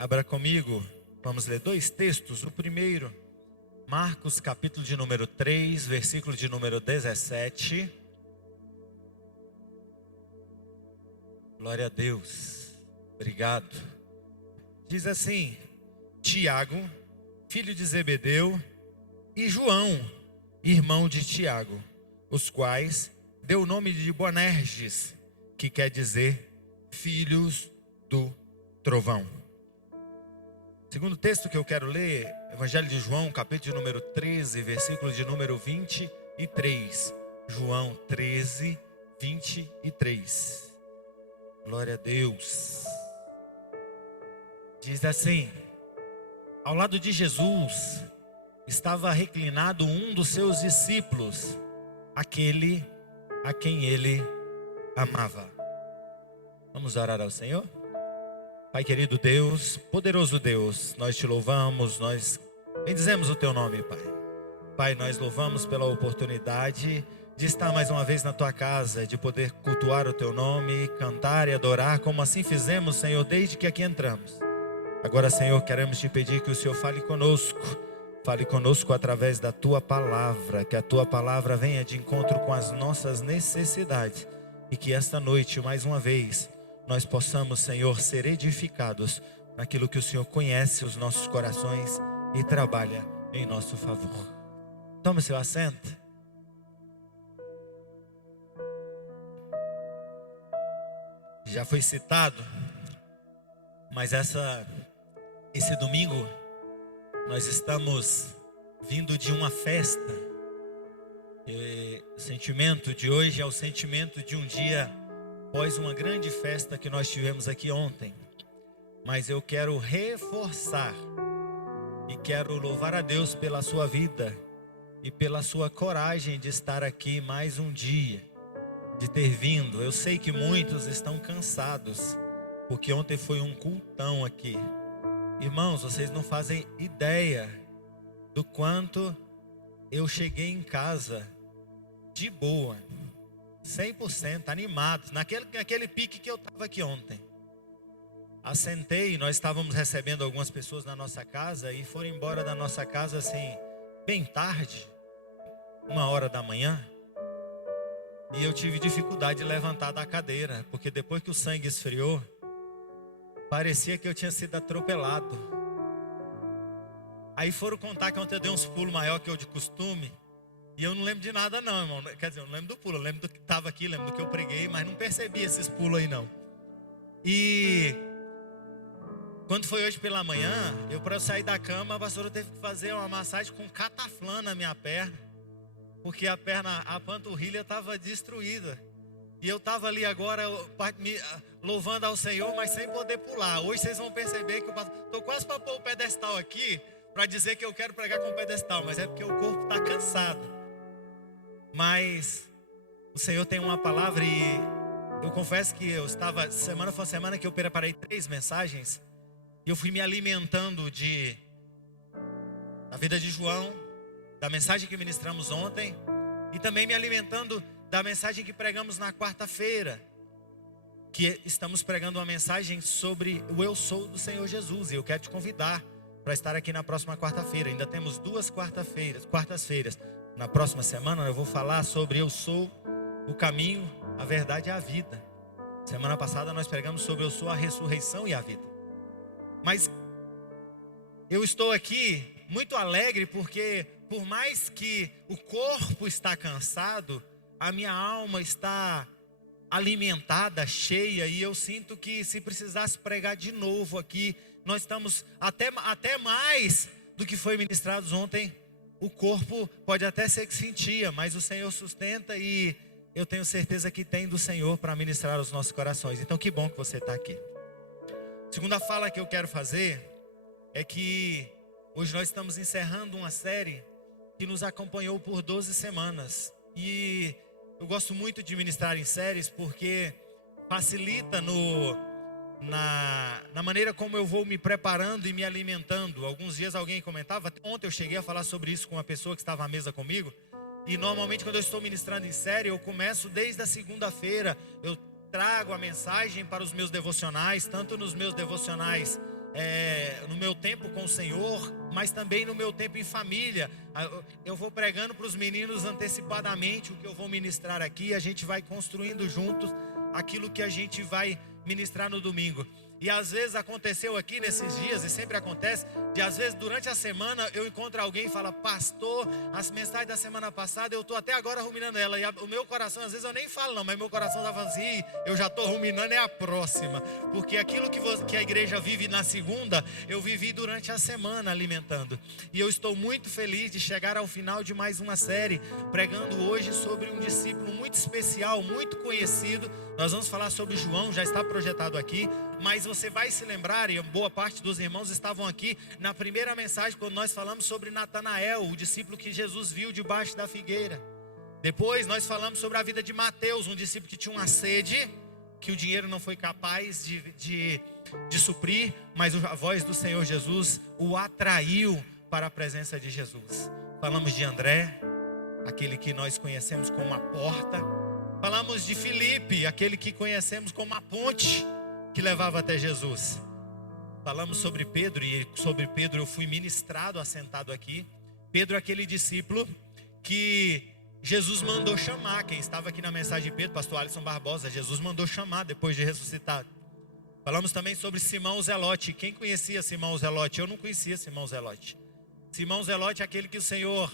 Abra comigo, vamos ler dois textos. O primeiro, Marcos capítulo de número 3, versículo de número 17. Glória a Deus, obrigado. Diz assim: Tiago, filho de Zebedeu, e João, irmão de Tiago, os quais deu o nome de Boanerges, que quer dizer filhos do trovão. Segundo texto que eu quero ler, Evangelho de João, capítulo de número 13, versículo de número 23. João 13, 23. Glória a Deus. Diz assim: ao lado de Jesus estava reclinado um dos seus discípulos, aquele a quem ele amava. Vamos orar ao Senhor? Pai querido Deus, poderoso Deus, nós te louvamos, nós bendizemos o teu nome, Pai. Pai, nós louvamos pela oportunidade de estar mais uma vez na tua casa, de poder cultuar o teu nome, cantar e adorar, como assim fizemos, Senhor, desde que aqui entramos. Agora, Senhor, queremos te pedir que o Senhor fale conosco através da tua palavra, que a tua palavra venha de encontro com as nossas necessidades e que esta noite, mais uma vez, nós possamos, Senhor, ser edificados naquilo que o Senhor conhece os nossos corações e trabalha em nosso favor. Tome seu assento. Já foi citado, mas esse domingo nós estamos vindo de uma festa. E o sentimento de hoje é o sentimento de um dia após uma grande festa que nós tivemos aqui ontem. Mas eu quero reforçar e quero louvar a Deus pela sua vida e pela sua coragem de estar aqui mais um dia, de ter vindo. Eu sei que muitos estão cansados, porque ontem foi um cultão aqui. Irmãos, vocês não fazem ideia do quanto eu cheguei em casa de boa, 100% animado, naquele pique que eu estava aqui ontem. Assentei, nós estávamos recebendo algumas pessoas na nossa casa e foram embora da nossa casa assim, bem tarde, 1h da manhã. E eu tive dificuldade de levantar da cadeira, porque depois que o sangue esfriou, parecia que eu tinha sido atropelado. Aí foram contar que ontem eu dei uns pulos maior que eu de costume. E eu não lembro de nada não, irmão. Quer dizer, eu não lembro do pulo. Eu lembro do que estava aqui, lembro do que eu preguei, mas não percebi esses pulos aí não. E quando foi hoje pela manhã, para eu sair da cama, a pastora teve que fazer uma massagem com cataflã na minha perna. Porque a panturrilha estava destruída. E eu estava ali agora louvando ao Senhor, mas sem poder pular. Hoje vocês vão perceber que eu estou quase para pôr o pedestal aqui, para dizer que eu quero pregar com o pedestal, mas é porque o corpo está cansado. Mas o Senhor tem uma palavra e eu confesso que semana foi uma semana que eu preparei 3 mensagens e eu fui me alimentando da vida de João, da mensagem que ministramos ontem e também me alimentando da mensagem que pregamos na quarta-feira, que estamos pregando uma mensagem sobre o Eu Sou do Senhor Jesus, e eu quero te convidar para estar aqui na próxima quarta-feira. Ainda temos 2 quartas-feiras. Na próxima semana eu vou falar sobre Eu Sou o caminho, a verdade e a vida. Semana passada nós pregamos sobre Eu Sou a ressurreição e a vida. Mas eu estou aqui muito alegre porque por mais que o corpo está cansado, a minha alma está alimentada, cheia, e eu sinto que se precisasse pregar de novo aqui, nós estamos até mais do que foi ministrado ontem. O corpo pode até ser que sentia, mas o Senhor sustenta e eu tenho certeza que tem do Senhor para ministrar os nossos corações. Então que bom que você está aqui. Segunda fala que eu quero fazer é que hoje nós estamos encerrando uma série que nos acompanhou por 12 semanas. E eu gosto muito de ministrar em séries porque facilita na maneira como eu vou me preparando e me alimentando. Alguns dias alguém comentava, ontem eu cheguei a falar sobre isso com uma pessoa que estava à mesa comigo. E normalmente quando eu estou ministrando em série, eu começo desde a segunda-feira. Eu trago a mensagem para os meus devocionais, tanto nos meus devocionais no meu tempo com o Senhor, mas também no meu tempo em família. Eu vou pregando para os meninos antecipadamente o que eu vou ministrar aqui. A gente vai construindo juntos aquilo que a gente vai ministrar no domingo. E às vezes aconteceu aqui nesses dias, e sempre acontece, de às vezes durante a semana eu encontro alguém e fala: pastor, as mensagens da semana passada eu estou até agora ruminando ela. E o meu coração, às vezes eu nem falo não, mas meu coração está falando assim: eu já estou ruminando, é a próxima. Porque aquilo que a igreja vive na segunda, eu vivi durante a semana alimentando. E eu estou muito feliz de chegar ao final de mais uma série, pregando hoje sobre um discípulo muito especial, muito conhecido. Nós vamos falar sobre João, já está projetado aqui. Mas você vai se lembrar, e boa parte dos irmãos estavam aqui na primeira mensagem, quando nós falamos sobre Natanael, o discípulo que Jesus viu debaixo da figueira. Depois nós falamos sobre a vida de Mateus, um discípulo que tinha uma sede, que o dinheiro não foi capaz de suprir, mas a voz do Senhor Jesus o atraiu para a presença de Jesus. Falamos de André, aquele que nós conhecemos como a porta. Falamos de Filipe, aquele que conhecemos como a ponte que levava até Jesus. Falamos sobre Pedro, e sobre Pedro eu fui ministrado, assentado aqui. Pedro é aquele discípulo que Jesus mandou chamar. Quem estava aqui na mensagem de Pedro, pastor Alisson Barbosa, Jesus mandou chamar depois de ressuscitado. Falamos também sobre Simão Zelote. Quem conhecia Simão Zelote? Eu não conhecia Simão Zelote. Simão Zelote é aquele que o Senhor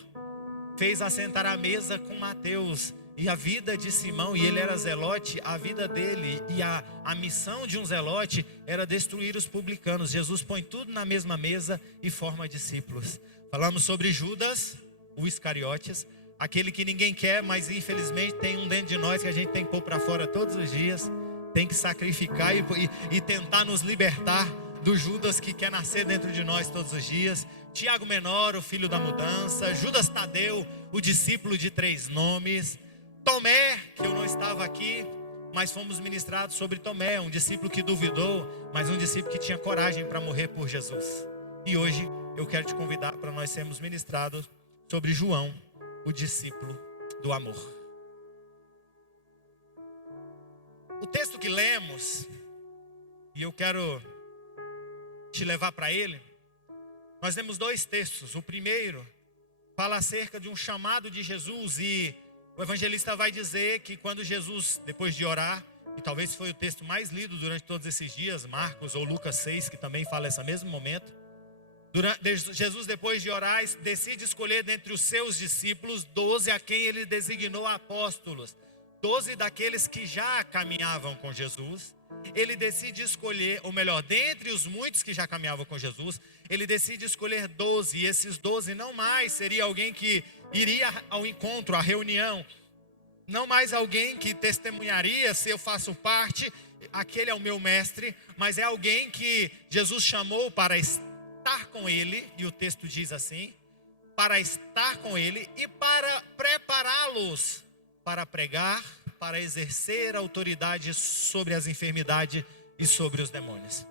fez assentar à mesa com Mateus. E a vida de Simão, e ele era zelote, a vida dele e a missão de um zelote era destruir os publicanos. Jesus põe tudo na mesma mesa e forma discípulos. Falamos sobre Judas, o Iscariotes, aquele que ninguém quer, mas infelizmente tem um dentro de nós que a gente tem que pôr para fora todos os dias. Tem que sacrificar e tentar nos libertar do Judas que quer nascer dentro de nós todos os dias. Tiago Menor, o filho da mudança. Judas Tadeu, o discípulo de 3 nomes. Tomé, que eu não estava aqui, mas fomos ministrados sobre Tomé, um discípulo que duvidou, mas um discípulo que tinha coragem para morrer por Jesus. E hoje eu quero te convidar para nós sermos ministrados sobre João, o discípulo do amor. O texto que lemos, e eu quero te levar para ele, nós temos 2 textos. O primeiro fala acerca de um chamado de Jesus, e o evangelista vai dizer que quando Jesus, depois de orar, e talvez foi o texto mais lido durante todos esses dias, Marcos ou Lucas 6, que também fala esse mesmo momento. Jesus, depois de orar, decide escolher dentre os seus discípulos 12 a quem ele designou apóstolos. 12 daqueles que já caminhavam com Jesus. Ele decide escolher, ou melhor, dentre os muitos que já caminhavam com Jesus, ele decide escolher 12. E esses 12 não mais seria alguém que iria ao encontro, à reunião. Não mais alguém que testemunharia se eu faço parte, aquele é o meu mestre. Mas é alguém que Jesus chamou para estar com ele, e o texto diz assim: para estar com ele e para prepará-los para pregar, para exercer autoridade sobre as enfermidades e sobre os demônios.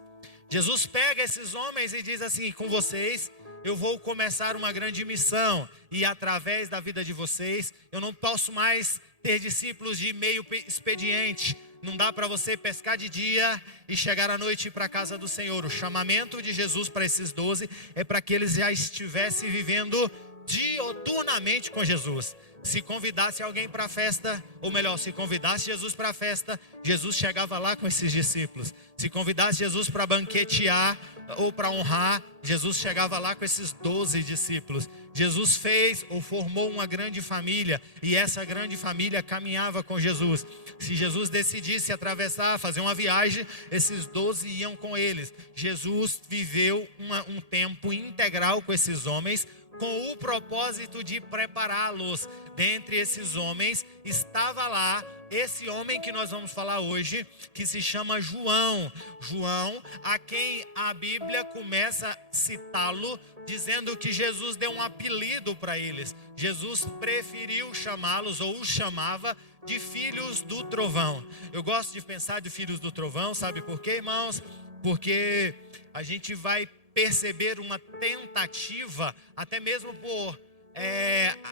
Jesus pega esses homens e diz assim: com vocês eu vou começar uma grande missão, e através da vida de vocês, eu não posso mais ter discípulos de meio expediente. Não dá para você pescar de dia e chegar à noite para a casa do Senhor. O chamamento de Jesus para esses 12 é para que eles já estivessem vivendo dioturnamente com Jesus. Se convidasse alguém para a festa, ou melhor, se convidasse Jesus para a festa, Jesus chegava lá com esses discípulos. Se convidasse Jesus para banquetear ou para honrar, Jesus chegava lá com esses 12 discípulos. Jesus fez ou formou uma grande família, e essa grande família caminhava com Jesus. Se Jesus decidisse atravessar, fazer uma viagem, esses 12 iam com eles. Jesus viveu um tempo integral com esses homens, com o propósito de prepará-los. Dentre esses homens estava lá esse homem que nós vamos falar hoje, que se chama João. João, a quem a Bíblia começa a citá-lo, dizendo que Jesus deu um apelido para eles. Jesus preferiu chamá-los, ou os chamava, de filhos do trovão. Eu gosto de pensar de filhos do trovão, sabe por quê, irmãos? Porque a gente vai perceber uma tentativa, até mesmo por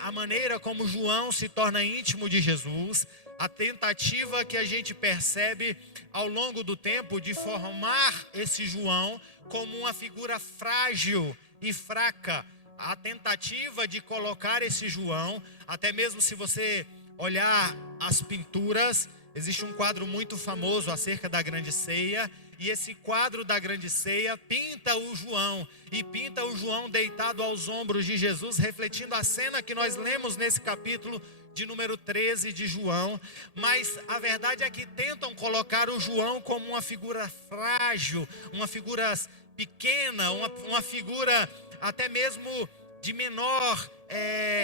a maneira como João se torna íntimo de Jesus, a tentativa que a gente percebe ao longo do tempo de formar esse João como uma figura frágil e fraca. A tentativa de colocar esse João, até mesmo se você olhar as pinturas, existe um quadro muito famoso acerca da grande ceia, e esse quadro da grande ceia pinta o João, e pinta o João deitado aos ombros de Jesus, refletindo a cena que nós lemos nesse capítulo de número 13 de João. Mas a verdade é que tentam colocar o João como uma figura frágil, uma figura pequena, uma figura até mesmo de menor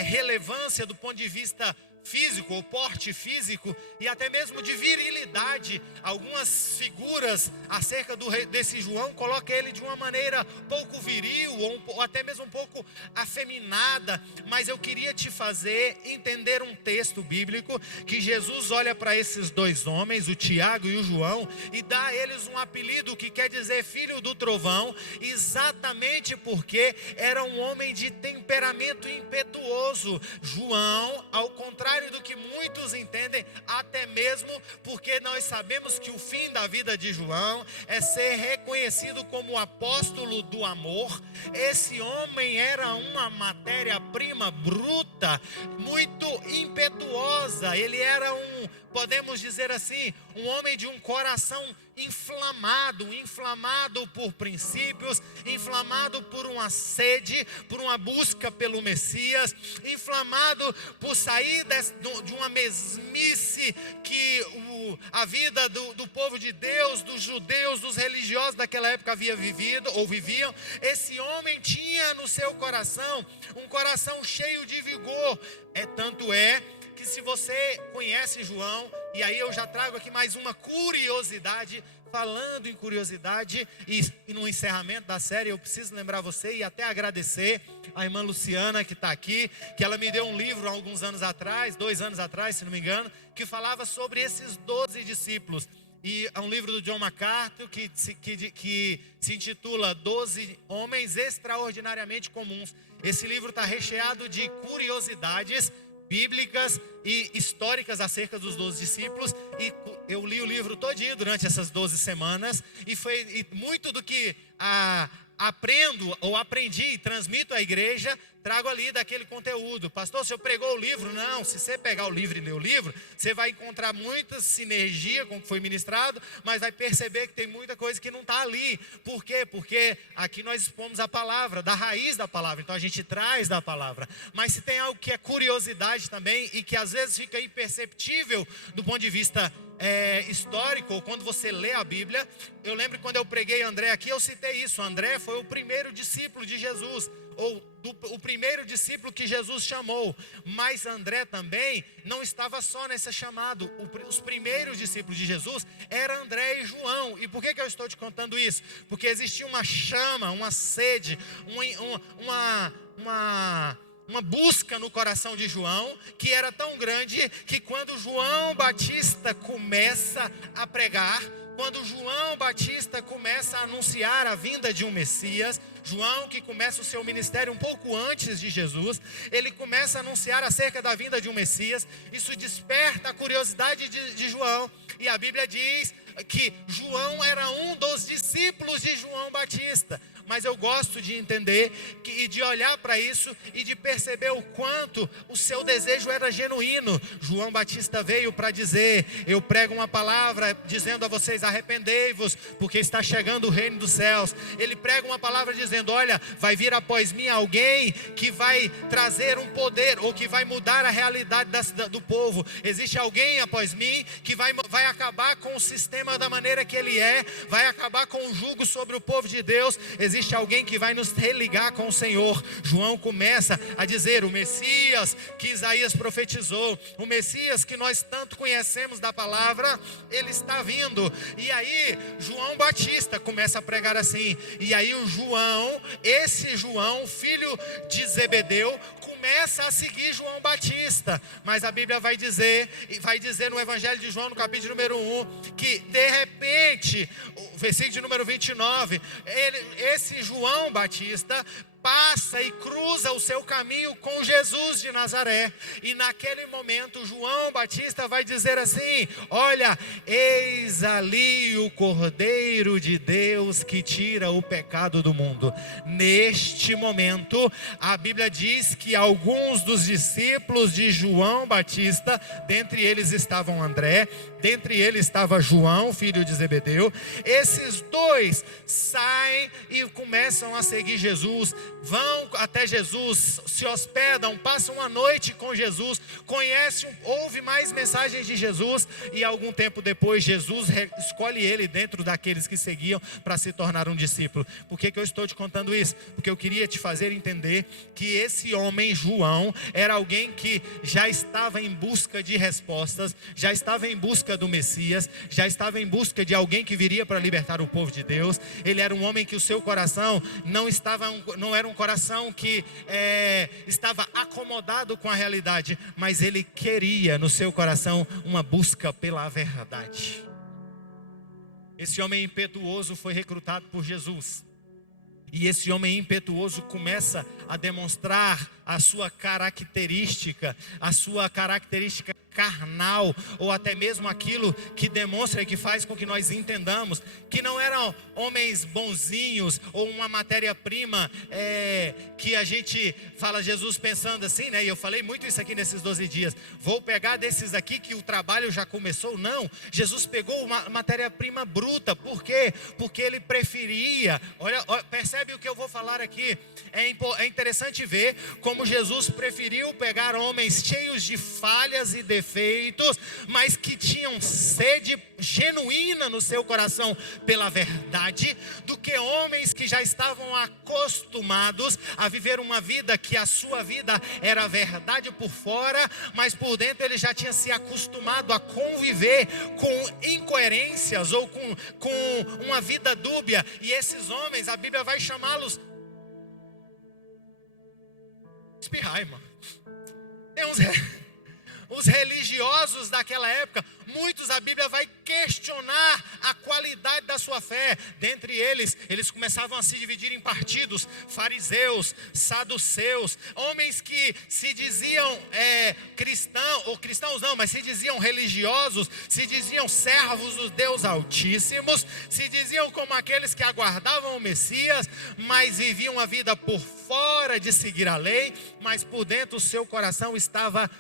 relevância do ponto de vista físico, ou porte físico, e até mesmo de virilidade. Algumas figuras acerca desse João colocam ele de uma maneira pouco viril, ou até mesmo um pouco afeminada. Mas eu queria te fazer entender um texto bíblico, que Jesus olha para esses dois homens, o Tiago e o João, e dá a eles um apelido que quer dizer filho do trovão, exatamente porque era um homem de temperamento impetuoso. João, ao contrário do que muitos entendem, até mesmo porque nós sabemos que o fim da vida de João é ser reconhecido como o apóstolo do amor. Esse homem era uma matéria-prima bruta, muito impetuosa. Ele era podemos dizer assim, um homem de um coração inflamado por princípios, inflamado por uma sede, por uma busca pelo Messias, inflamado por sair de uma mesmice que a vida do povo de Deus, dos judeus, dos religiosos daquela época havia vivido ou viviam. Esse homem tinha no seu coração um coração cheio de vigor. Tanto é que, se você conhece João, e aí eu já trago aqui mais uma curiosidade. Falando em curiosidade, e no encerramento da série, eu preciso lembrar você e até agradecer a irmã Luciana, que está aqui, que ela me deu um livro há alguns anos atrás, 2 anos atrás, se não me engano, que falava sobre esses 12 discípulos. E é um livro do John MacArthur que se intitula 12 Homens Extraordinariamente Comuns. Esse livro está recheado de curiosidades bíblicas e históricas acerca dos 12 discípulos, e eu li o livro todinho durante essas 12 semanas, e muito do que aprendo ou aprendi e transmito à igreja, trago ali daquele conteúdo. Pastor, se eu pregou o livro? Não, se você pegar o livro e ler o livro, você vai encontrar muita sinergia com o que foi ministrado, mas vai perceber que tem muita coisa que não está ali. Por quê? Porque aqui nós expomos a palavra, da raiz da palavra, então a gente traz da palavra. Mas se tem algo que é curiosidade também, e que às vezes fica imperceptível do ponto de vista histórico, ou quando você lê a Bíblia. Eu lembro quando eu preguei André aqui, eu citei isso. André foi o primeiro discípulo de Jesus, ou o primeiro discípulo que Jesus chamou. Mas André também não estava só nesse chamado. Os primeiros discípulos de Jesus eram André e João. E por que eu estou te contando isso? Porque existia uma chama, uma sede, uma busca no coração de João, que era tão grande, que quando João Batista começa a pregar, quando João Batista começa a anunciar a vinda de um Messias, João, que começa o seu ministério um pouco antes de Jesus, ele começa a anunciar acerca da vinda de um Messias. Isso desperta a curiosidade de João, e a Bíblia diz que João era um dos discípulos de João Batista. Mas eu gosto de entender e de olhar para isso e de perceber o quanto o seu desejo era genuíno. João Batista veio para dizer: eu prego uma palavra dizendo a vocês, arrependei-vos, porque está chegando o reino dos céus. Ele prega uma palavra dizendo: olha, vai vir após mim alguém que vai trazer um poder, ou que vai mudar a realidade do povo. Existe alguém após mim que vai acabar com o sistema da maneira que ele vai acabar com o jugo sobre o povo de Deus. Existe alguém que vai nos religar com o Senhor. João começa a dizer: o Messias que Isaías profetizou, o Messias que nós tanto conhecemos da palavra, ele está vindo. E aí João Batista começa a pregar assim. E aí esse João, filho de Zebedeu, começa a seguir João Batista. Mas a Bíblia vai dizer no Evangelho de João, no capítulo número 1, que de repente, o versículo de número 29, esse João Batista passa e cruza o seu caminho com Jesus de Nazaré. E naquele momento João Batista vai dizer assim: olha, eis ali o Cordeiro de Deus que tira o pecado do mundo. Neste momento, a Bíblia diz que alguns dos discípulos de João Batista, dentre eles estavam André, dentre eles estava João, filho de Zebedeu. Esses dois saem e começam a seguir Jesus, vão até Jesus, se hospedam, passam uma noite com Jesus, ouve mais mensagens de Jesus, e algum tempo depois Jesus escolhe ele dentro daqueles que seguiam para se tornar um discípulo. Por que eu estou te contando isso? Porque eu queria te fazer entender que esse homem João era alguém que já estava em busca de respostas, já estava em busca do Messias, já estava em busca de alguém que viria para libertar o povo de Deus. Ele era um homem que o seu coração não era um coração que estava acomodado com a realidade, mas ele queria no seu coração uma busca pela verdade. Esse homem impetuoso foi recrutado por Jesus. E esse homem impetuoso começa a demonstrar a sua característica carnal, ou até mesmo aquilo que demonstra e que faz com que nós entendamos que não eram homens bonzinhos, ou uma matéria-prima que a gente fala Jesus pensando assim, né? E eu falei muito isso aqui nesses 12 dias, vou pegar desses aqui que o trabalho já começou. Não, Jesus pegou uma matéria-prima bruta. Por quê? Porque ele preferia, olha, percebe o que eu vou falar aqui? É interessante ver como Jesus preferiu pegar homens cheios de falhas e defeitos, mas que tinham sede genuína no seu coração pela verdade, do que homens que já estavam acostumados a viver uma vida que a sua vida era verdade por fora, mas por dentro ele já tinha se acostumado a conviver com incoerências ou com uma vida dúbia. E esses homens, a Bíblia vai chamá-los espirraima. Tem os religiosos daquela época, muitos, a Bíblia vai questionar a qualidade da sua fé. Dentre eles começavam a se dividir em partidos: fariseus, saduceus, homens que se diziam cristãos não, mas se diziam religiosos, se diziam servos do Deus Altíssimos, se diziam como aqueles que aguardavam o Messias, mas viviam a vida por fora de seguir a lei, mas por dentro o seu coração estava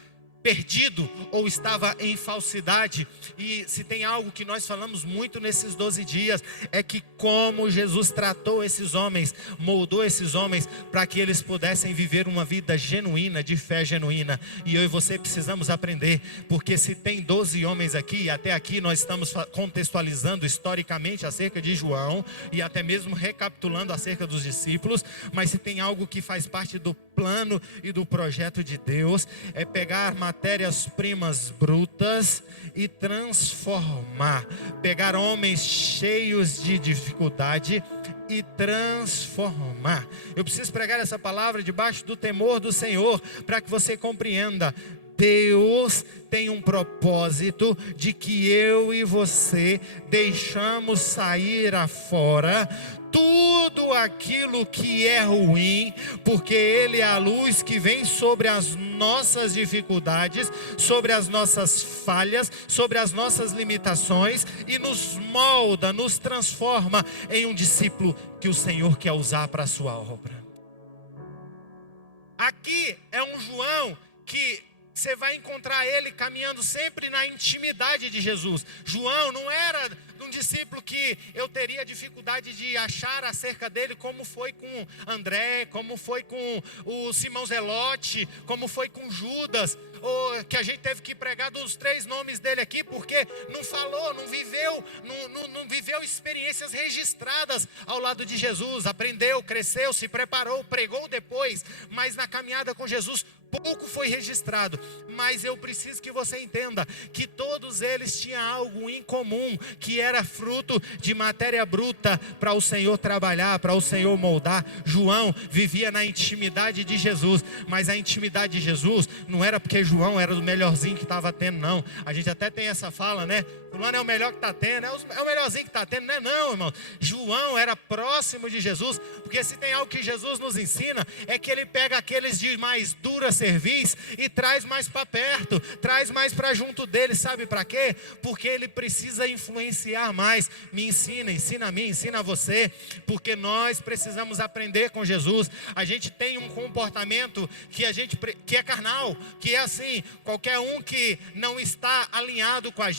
perdido ou estava em falsidade. E se tem algo que nós falamos muito nesses 12 dias, é que como Jesus tratou esses homens, moldou esses homens para que eles pudessem viver uma vida genuína, de fé genuína. E eu e você precisamos aprender, porque se tem 12 homens aqui, e até aqui nós estamos contextualizando historicamente acerca de João, e até mesmo recapitulando acerca dos discípulos, mas se tem algo que faz parte do plano e do projeto de Deus, é pegar matérias-primas brutas e transformar, pegar homens cheios de dificuldade e transformar. Eu preciso pregar essa palavra debaixo do temor do Senhor, para que você compreenda. Deus tem um propósito de que eu e você deixamos sair afora tudo aquilo que é ruim, porque Ele é a luz que vem sobre as nossas dificuldades, sobre as nossas falhas, sobre as nossas limitações, e nos molda, nos transforma em um discípulo que o Senhor quer usar para a sua obra. Aqui é um João que você vai encontrar ele caminhando sempre na intimidade de Jesus. João não era um discípulo que eu teria dificuldade de achar acerca dele, como foi com André, como foi com o Simão Zelote, como foi com Judas, ou que a gente teve que pregar dos 3 nomes dele aqui, porque não falou, não viveu experiências registradas ao lado de Jesus, aprendeu, cresceu, se preparou, pregou depois, mas na caminhada com Jesus pouco foi registrado. Mas eu preciso que você entenda que todos eles tinham algo em comum, que era fruto de matéria bruta para o Senhor trabalhar, para o Senhor moldar. João vivia na intimidade de Jesus, mas a intimidade de Jesus não era porque João era o melhorzinho que estava tendo, não. A gente até tem essa fala, né? Fulano é o melhor que está tendo, é o melhorzinho que está tendo, não é não, irmão. João era próximo de Jesus, porque se tem algo que Jesus nos ensina, é que ele pega aqueles de mais dura cerviz e traz mais para perto, traz mais para junto dele, sabe para quê? Porque ele precisa influenciar mais. Me ensina a mim, ensina a você, porque nós precisamos aprender com Jesus. A gente tem um comportamento que é carnal, que é assim, qualquer um que não está alinhado com a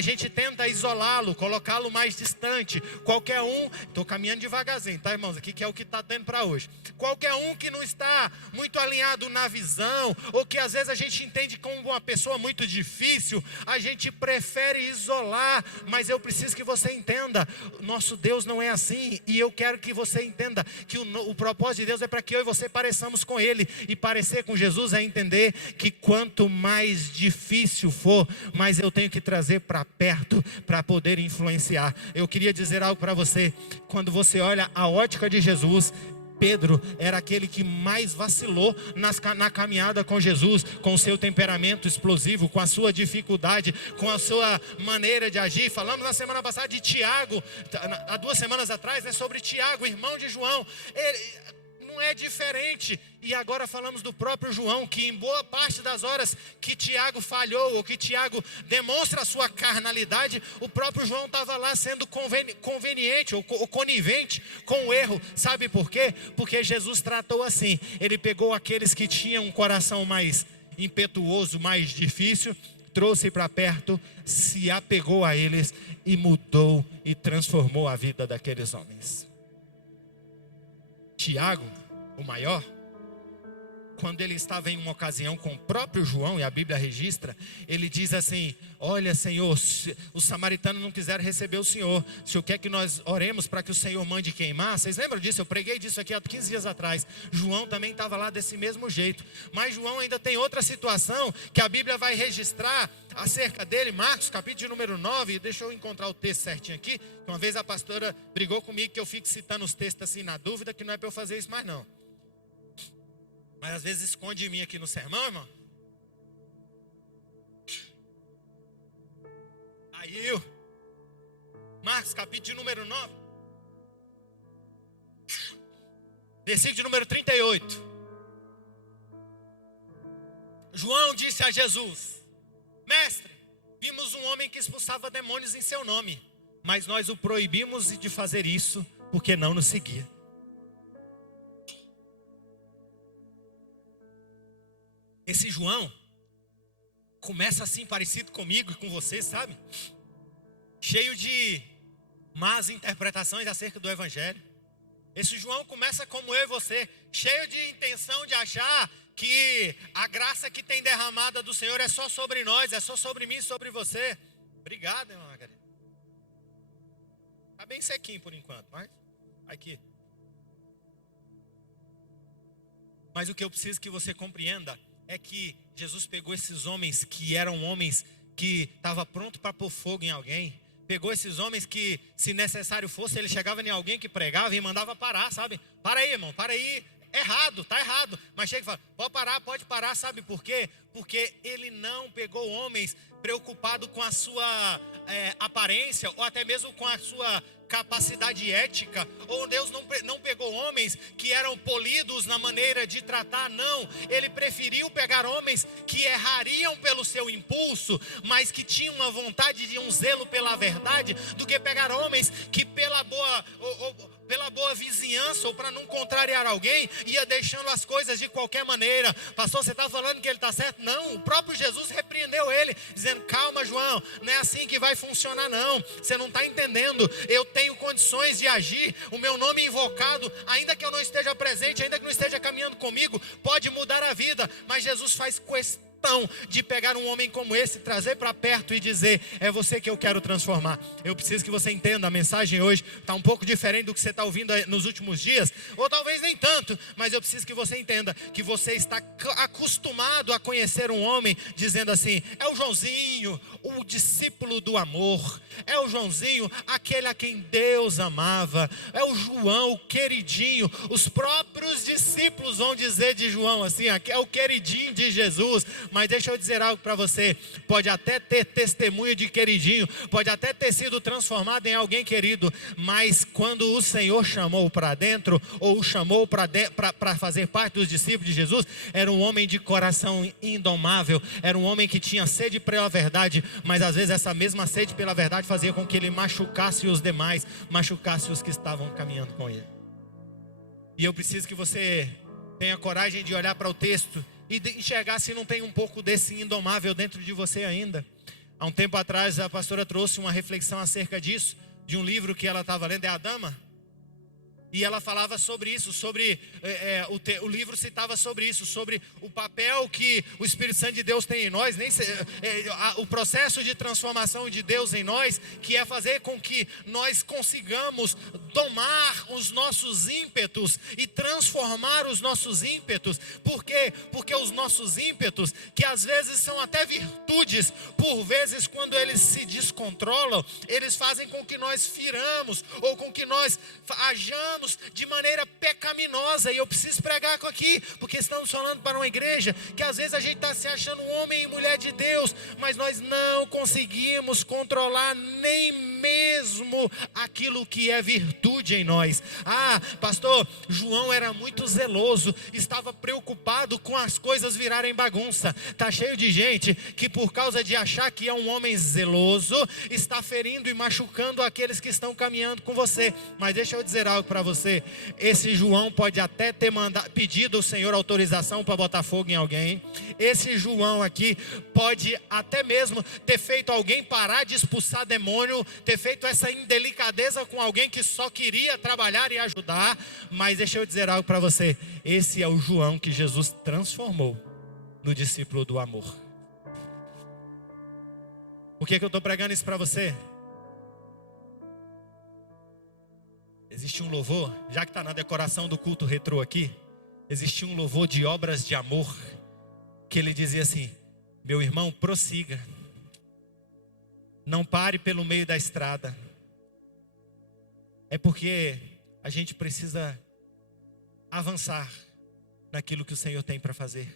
gente tenta isolá-lo, colocá-lo mais distante. Qualquer um, estou caminhando devagarzinho, tá, irmãos? Aqui que é o que está tendo para hoje. Qualquer um que não está muito alinhado na visão, ou que às vezes a gente entende como uma pessoa muito difícil, a gente prefere isolar. Mas eu preciso que você entenda, nosso Deus não é assim, e eu quero que você entenda que o propósito de Deus é para que eu e você pareçamos com Ele, e parecer com Jesus é entender que quanto mais difícil for, mais eu tenho que trazer para perto, para poder influenciar. Eu queria dizer algo para você. Quando você olha a ótica de Jesus, Pedro era aquele que mais vacilou na caminhada com Jesus, com o seu temperamento explosivo, com a sua dificuldade, com a sua maneira de agir. Falamos na semana passada de Tiago, há 2 semanas atrás, né, sobre Tiago, irmão de João. Ele não é diferente. E agora falamos do próprio João, que em boa parte das horas que Tiago falhou, ou que Tiago demonstra a sua carnalidade, o próprio João estava lá sendo conveniente ou conivente com o erro. Sabe por quê? Porque Jesus tratou assim. Ele pegou aqueles que tinham um coração mais impetuoso, mais difícil, trouxe para perto, se apegou a eles e mudou e transformou a vida daqueles homens. Tiago, o maior, quando ele estava em uma ocasião com o próprio João, e a Bíblia registra, ele diz assim: olha, Senhor, os samaritanos não quiseram receber o Senhor quer que nós oremos para que o Senhor mande queimar? Vocês lembram disso? Eu preguei disso aqui há 15 dias atrás. João também estava lá desse mesmo jeito. Mas João ainda tem outra situação que a Bíblia vai registrar acerca dele. Marcos, capítulo de número 9, deixa eu encontrar o texto certinho aqui. Uma vez a pastora brigou comigo que eu fico citando os textos assim na dúvida, que não é para eu fazer isso mais não. Mas às vezes esconde de mim aqui no sermão, irmão. Aí, Marcos, capítulo de número 9, versículo de número 38. João disse a Jesus: Mestre, vimos um homem que expulsava demônios em seu nome, mas nós o proibimos de fazer isso, porque não nos seguia. Esse João começa assim parecido comigo e com você, sabe? Cheio de más interpretações acerca do Evangelho. Esse João começa como eu e você, cheio de intenção de achar que a graça que tem derramada do Senhor é só sobre nós, é só sobre mim e sobre você. Obrigado, irmã Margarida. Está bem sequinho por enquanto, mas aqui. Mas o que eu preciso que você compreenda é que Jesus pegou esses homens que eram homens que estavam prontos para pôr fogo em alguém. Pegou esses homens que, se necessário fosse, ele chegava em alguém que pregava e mandava parar, sabe? Para aí, irmão, para aí. Errado, tá errado. Mas chega e fala: pode parar, sabe por quê? Porque ele não pegou homens preocupados com a sua aparência, ou até mesmo com a sua capacidade ética. Ou Deus não pegou homens que eram polidos na maneira de tratar, não. Ele preferiu pegar homens que errariam pelo seu impulso, mas que tinham uma vontade de um zelo pela verdade, do que pegar homens que pela boa vizinhança, ou para não contrariar alguém, ia deixando as coisas de qualquer maneira. Pastor, você está falando que ele está certo? Não, o próprio Jesus repreendeu ele, dizendo: calma, João, não é assim que vai funcionar não. Você não está entendendo. Eu tenho condições de agir. O meu nome invocado, ainda que eu não esteja presente, ainda que não esteja caminhando comigo, pode mudar a vida. Mas Jesus faz questão questão de pegar um homem como esse, trazer para perto e dizer: é você que eu quero transformar. Eu preciso que você entenda, a mensagem hoje está um pouco diferente do que você está ouvindo nos últimos dias, ou talvez nem tanto, mas eu preciso que você entenda que você está acostumado a conhecer um homem dizendo assim: é o Joãozinho, o discípulo do amor, é o Joãozinho, aquele a quem Deus amava, é o João, o queridinho. Os próprios discípulos vão dizer de João assim: é o queridinho de Jesus. Mas deixa eu dizer algo para você: pode até ter testemunho de queridinho, pode até ter sido transformado em alguém querido, mas quando o Senhor chamou para dentro, ou o chamou para fazer parte dos discípulos de Jesus, era um homem de coração indomável, era um homem que tinha sede pela verdade, mas às vezes essa mesma sede pela verdade fazia com que ele machucasse os demais, machucasse os que estavam caminhando com ele. E eu preciso que você tenha coragem de olhar para o texto e de enxergar se não tem um pouco desse indomável dentro de você ainda. Há um tempo atrás a pastora trouxe uma reflexão acerca disso, de um livro que ela estava lendo, é a Dama. E ela falava sobre isso, o livro citava sobre isso, sobre o papel que o Espírito Santo de Deus tem em nós, o processo de transformação de Deus em nós, que é fazer com que nós consigamos domar os nossos ímpetos e transformar os nossos ímpetos. Por quê? Porque os nossos ímpetos, que às vezes são até virtudes, por vezes quando eles se descontrolam, eles fazem com que nós firamos, ou com que nós hajamos de maneira pecaminosa. E eu preciso pregar aqui, porque estamos falando para uma igreja que às vezes a gente está se achando um homem e mulher de Deus, mas nós não conseguimos controlar nem mesmo aquilo que é virtude em nós. Pastor, João era muito zeloso, estava preocupado com as coisas virarem bagunça. Está cheio de gente que, por causa de achar que é um homem zeloso, está ferindo e machucando aqueles que estão caminhando com você. Mas deixa eu dizer algo para você: esse João pode até ter pedido ao Senhor autorização para botar fogo em alguém. Esse João aqui pode até mesmo ter feito alguém parar de expulsar demônio, ter feito essa indelicadeza com alguém que só queria trabalhar e ajudar. Mas deixa eu dizer algo para você: esse é o João que Jesus transformou no discípulo do amor. Por que eu estou pregando isso para você? Existe um louvor, já que está na decoração do culto retrô aqui, existe um louvor de obras de amor, que ele dizia assim: meu irmão, prossiga, não pare pelo meio da estrada. É porque a gente precisa avançar naquilo que o Senhor tem para fazer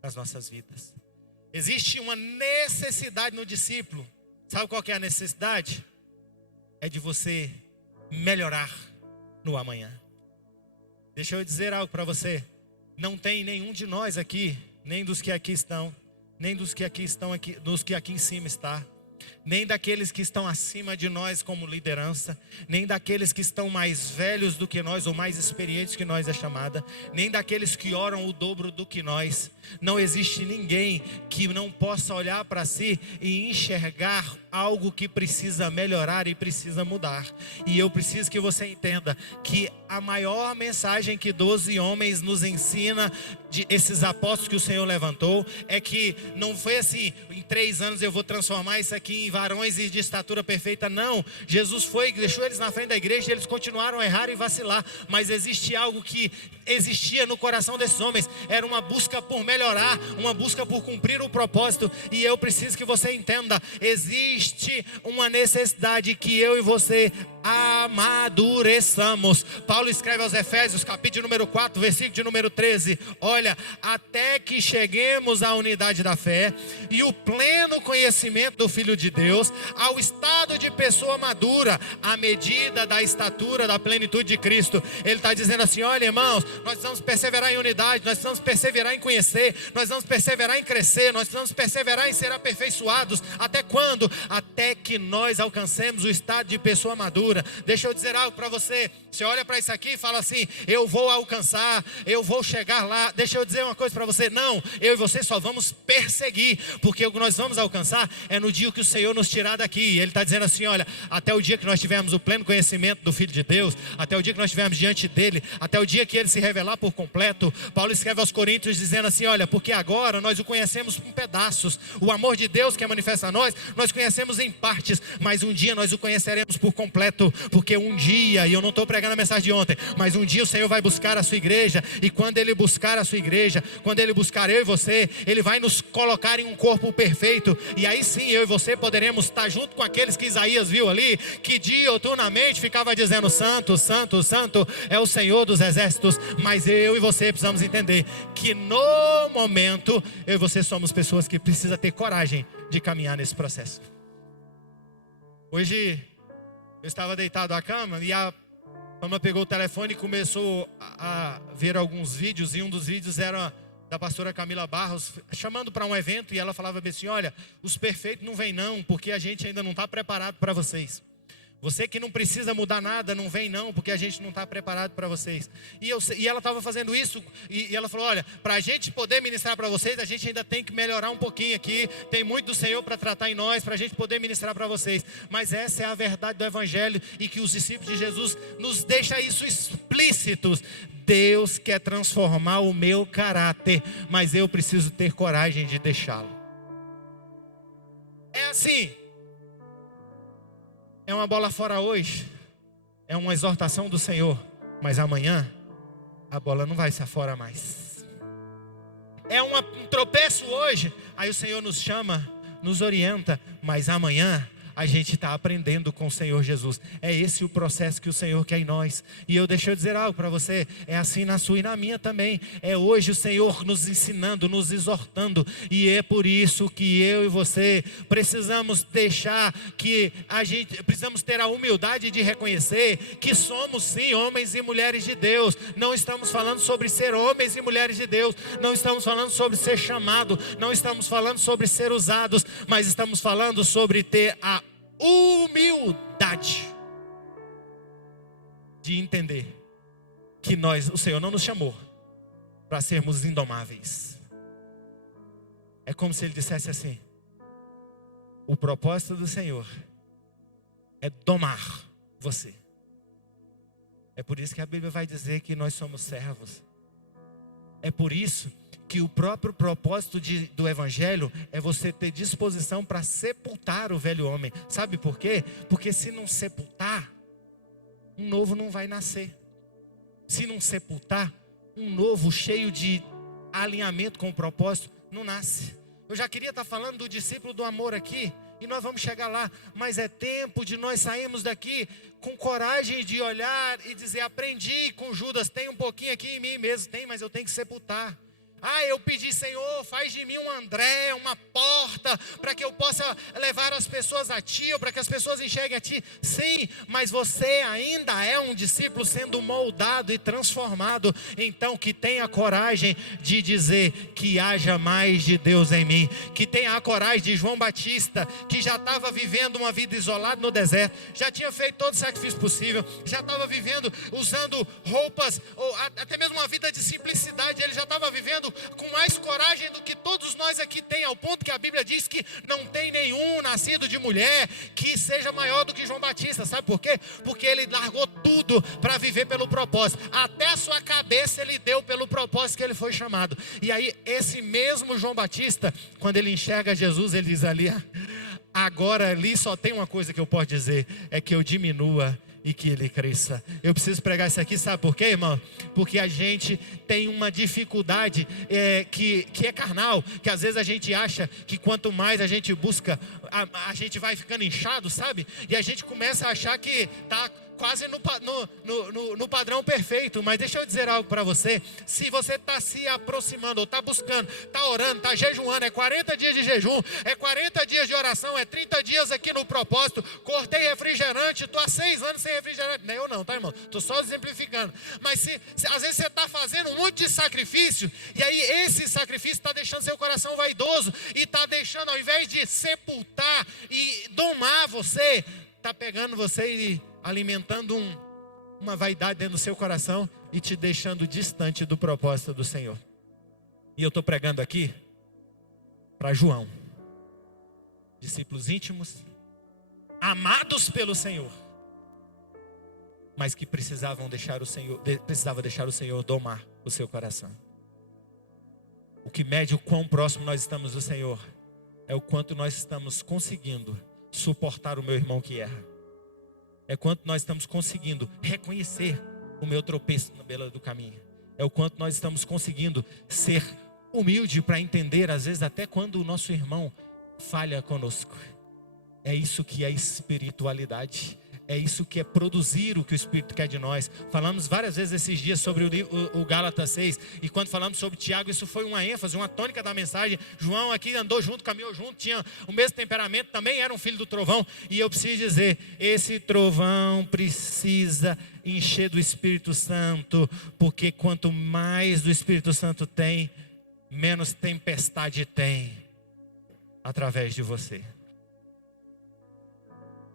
nas nossas vidas. Existe uma necessidade no discípulo. Sabe qual que é a necessidade? É de você melhorar no amanhã. Deixa eu dizer algo para você: não tem nenhum de nós aqui, nem dos que aqui estão, nem dos que aqui estão aqui, dos que aqui em cima está, nem daqueles que estão acima de nós como liderança, nem daqueles que estão mais velhos do que nós ou mais experientes que nós, é chamada, nem daqueles que oram o dobro do que nós. Não existe ninguém que não possa olhar para si e enxergar algo que precisa melhorar e precisa mudar. E eu preciso que você entenda que a maior mensagem que 12 homens nos ensina, de esses apóstolos que o Senhor levantou, é que não foi assim: em 3 anos eu vou transformar isso aqui em varões e de estatura perfeita. Não, Jesus foi, deixou eles na frente da igreja e eles continuaram a errar e vacilar. Mas existe algo que existia no coração desses homens, era uma busca por melhorar, uma busca por cumprir o propósito. E eu preciso que você entenda: existe uma necessidade que eu e você amadureçamos. Paulo escreve aos Efésios, capítulo número 4, versículo de número 13: olha, até que cheguemos à unidade da fé e o pleno conhecimento do Filho de Deus, ao estado de pessoa madura, à medida da estatura da plenitude de Cristo. Ele está dizendo assim: olha, irmãos, nós precisamos perseverar em unidade, nós precisamos perseverar em conhecer, nós vamos perseverar em crescer, nós precisamos perseverar em ser aperfeiçoados. Até quando? Até que nós alcancemos o estado de pessoa madura. Deixa eu dizer algo para você: você olha para isso aqui e fala assim: eu vou alcançar, eu vou chegar lá. Deixa eu dizer uma coisa para você: não, eu e você só vamos perseguir, porque o que nós vamos alcançar é no dia que o Senhor nos tirar daqui. Ele está dizendo assim, olha, até o dia que nós tivermos o pleno conhecimento do Filho de Deus, até o dia que nós estivermos diante dele, até o dia que ele se revelar por completo. Paulo escreve aos Coríntios dizendo assim, olha, porque agora nós o conhecemos em pedaços. O amor de Deus que é manifesto a nós conhecemos em partes, mas um dia nós o conheceremos por completo, porque um dia, e eu não estou pregando a mensagem de ontem, mas um dia o Senhor vai buscar a sua igreja, e quando ele buscar a sua igreja, quando ele buscar eu e você, ele vai nos colocar em um corpo perfeito, e aí sim eu e você poderemos estar junto com aqueles que Isaías viu ali, que dioturnamente ficava dizendo, santo, santo, santo é o Senhor dos exércitos. Mas eu e você precisamos entender que no momento, eu e você somos pessoas que precisam ter coragem de caminhar nesse processo. Hoje eu estava deitado à cama e a Pama pegou o telefone e começou a ver alguns vídeos, e um dos vídeos era da pastora Camila Barros, chamando para um evento, e ela falava assim, olha, os perfeitos não vêm não, porque a gente ainda não está preparado para vocês. Você que não precisa mudar nada, não vem não, porque a gente não está preparado para vocês. E ela estava fazendo isso, e ela falou, olha, para a gente poder ministrar para vocês, a gente ainda tem que melhorar um pouquinho aqui, tem muito do Senhor para tratar em nós, para a gente poder ministrar para vocês. Mas essa é a verdade do Evangelho, e que os discípulos de Jesus nos deixam isso explícitos. Deus quer transformar o meu caráter, mas eu preciso ter coragem de deixá-lo. É assim. É uma bola fora hoje, é uma exortação do Senhor, mas amanhã a bola não vai ser fora mais. É um tropeço hoje, aí o Senhor nos chama, nos orienta, mas amanhã a gente está aprendendo com o Senhor Jesus. É esse o processo que o Senhor quer em nós. E deixa eu dizer algo para você, é assim na sua e na minha também. É hoje o Senhor nos ensinando, nos exortando, e é por isso que eu e você precisamos deixar que precisamos ter a humildade de reconhecer que somos sim homens e mulheres de Deus. Não estamos falando sobre ser homens e mulheres de Deus, não estamos falando sobre ser chamado, não estamos falando sobre ser usados, mas estamos falando sobre ter a humildade de entender que o Senhor não nos chamou para sermos indomáveis. É como se Ele dissesse assim, o propósito do Senhor é domar você. É por isso que a Bíblia vai dizer que nós somos servos. É por isso que o próprio propósito do Evangelho é você ter disposição para sepultar o velho homem. Sabe por quê? Porque se não sepultar, um novo não vai nascer. Se não sepultar, um novo cheio de alinhamento com o propósito não nasce. Eu já queria estar falando do discípulo do amor aqui, e nós vamos chegar lá, mas é tempo de nós sairmos daqui com coragem de olhar e dizer, aprendi com Judas, tem um pouquinho aqui em mim mesmo, tem, mas eu tenho que sepultar. Eu pedi, Senhor, faz de mim um André, uma porta, para que eu possa levar as pessoas a Ti, ou para que as pessoas enxerguem a Ti. Sim, mas você ainda é um discípulo sendo moldado e transformado. Então que tenha coragem de dizer que haja mais de Deus em mim. Que tenha a coragem de João Batista, que já estava vivendo uma vida isolada no deserto, já tinha feito todo o sacrifício possível, já estava vivendo, usando roupas, ou até mesmo uma vida de simplicidade. Ele já estava vivendo com mais coragem do que todos nós aqui tem, ao ponto que a Bíblia diz que não tem nenhum nascido de mulher que seja maior do que João Batista. Sabe por quê? Porque ele largou tudo para viver pelo propósito. Até a sua cabeça ele deu pelo propósito que ele foi chamado. E aí esse mesmo João Batista, quando ele enxerga Jesus, ele diz ali, agora ali só tem uma coisa que eu posso dizer, é que eu diminua e que Ele cresça. Eu preciso pregar isso aqui, sabe por quê, irmão? Porque a gente tem uma dificuldade que é carnal, que às vezes a gente acha que quanto mais a gente busca, a gente vai ficando inchado, sabe? E a gente começa a achar que está quase no padrão perfeito. Mas deixa eu dizer algo para você. Se você está se aproximando, ou está buscando, está orando, está jejuando, é 40 dias de jejum, é 40 dias de oração, é 30 dias aqui no propósito, cortei refrigerante, estou há 6 anos sem refrigerante. Não é eu não, tá, irmão? Estou só exemplificando. Mas às vezes você está fazendo um monte de sacrifício, e aí esse sacrifício está deixando seu coração vaidoso, e está deixando, ao invés de sepultar e domar você, está pegando você e alimentando uma vaidade dentro do seu coração e te deixando distante do propósito do Senhor. E eu estou pregando aqui para João. discípulos íntimos, amados pelo Senhor, mas que precisava deixar o Senhor domar o seu coração. O que mede o quão próximo nós estamos do Senhor é o quanto nós estamos conseguindo suportar o meu irmão que erra. É quanto nós estamos conseguindo reconhecer o meu tropeço na beira do caminho. É o quanto nós estamos conseguindo ser humilde para entender, às vezes até quando o nosso irmão falha conosco. É isso que é espiritualidade. É isso que é produzir o que o Espírito quer de nós. Falamos várias vezes esses dias sobre o Gálatas 6. E quando falamos sobre Tiago, isso foi uma ênfase, uma tônica da mensagem. João aqui andou junto, caminhou junto, tinha o mesmo temperamento, também era um filho do trovão. E eu preciso dizer, esse trovão precisa encher do Espírito Santo. Porque quanto mais do Espírito Santo tem, menos tempestade tem através de você.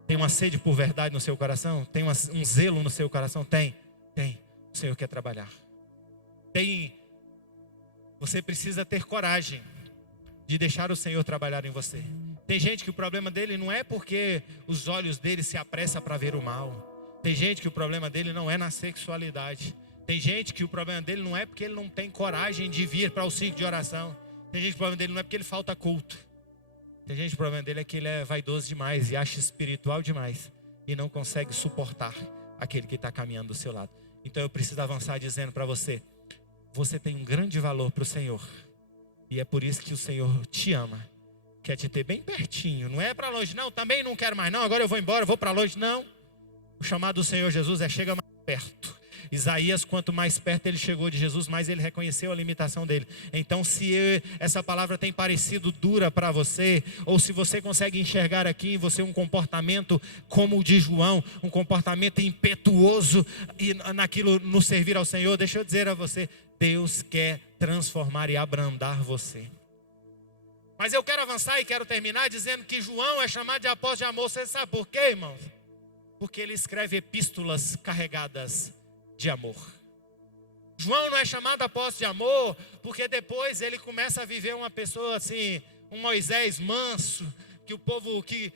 Tem uma sede por verdade no seu coração? Tem um zelo no seu coração? Tem. O Senhor quer trabalhar. Você precisa ter coragem de deixar o Senhor trabalhar em você. Tem gente que o problema dele não é porque os olhos dele se apressam para ver o mal. Tem gente que o problema dele não é na sexualidade. Tem gente que o problema dele não é porque ele não tem coragem de vir para o círculo de oração. Tem gente que o problema dele não é porque ele falta culto. Tem gente que o problema dele é que ele é vaidoso demais e acha espiritual demais e não consegue suportar aquele que está caminhando do seu lado. Então eu preciso avançar dizendo para você, você tem um grande valor para o Senhor. E é por isso que o Senhor te ama. Quer te ter bem pertinho. Não é para longe, não, também não quero mais não, agora eu vou embora, vou para longe, não. O chamado do Senhor Jesus é chega mais perto. Isaías, quanto mais perto ele chegou de Jesus, mais ele reconheceu a limitação dele. Então, se essa palavra tem parecido dura para você, ou se você consegue enxergar aqui em você um comportamento como o de João, um comportamento impetuoso e naquilo no servir ao Senhor, deixa eu dizer a você, Deus quer transformar e abrandar você. Mas eu quero avançar e quero terminar dizendo que João é chamado de apóstolo de amor. Você sabe por quê, irmãos? Porque ele escreve epístolas carregadas de amor. João não é chamado apóstolo de amor porque depois ele começa a viver uma pessoa assim, um Moisés manso, que o povo que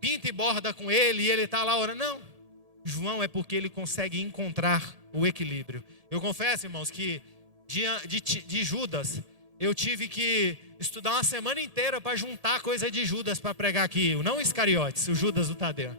pinta e borda com ele e ele está lá orando. Não, João é porque ele consegue encontrar o equilíbrio. Eu confesso, irmãos, que de Judas eu tive que estudar uma semana inteira para juntar coisa de Judas para pregar aqui. Não o Iscariotes, o Judas do Tadeu.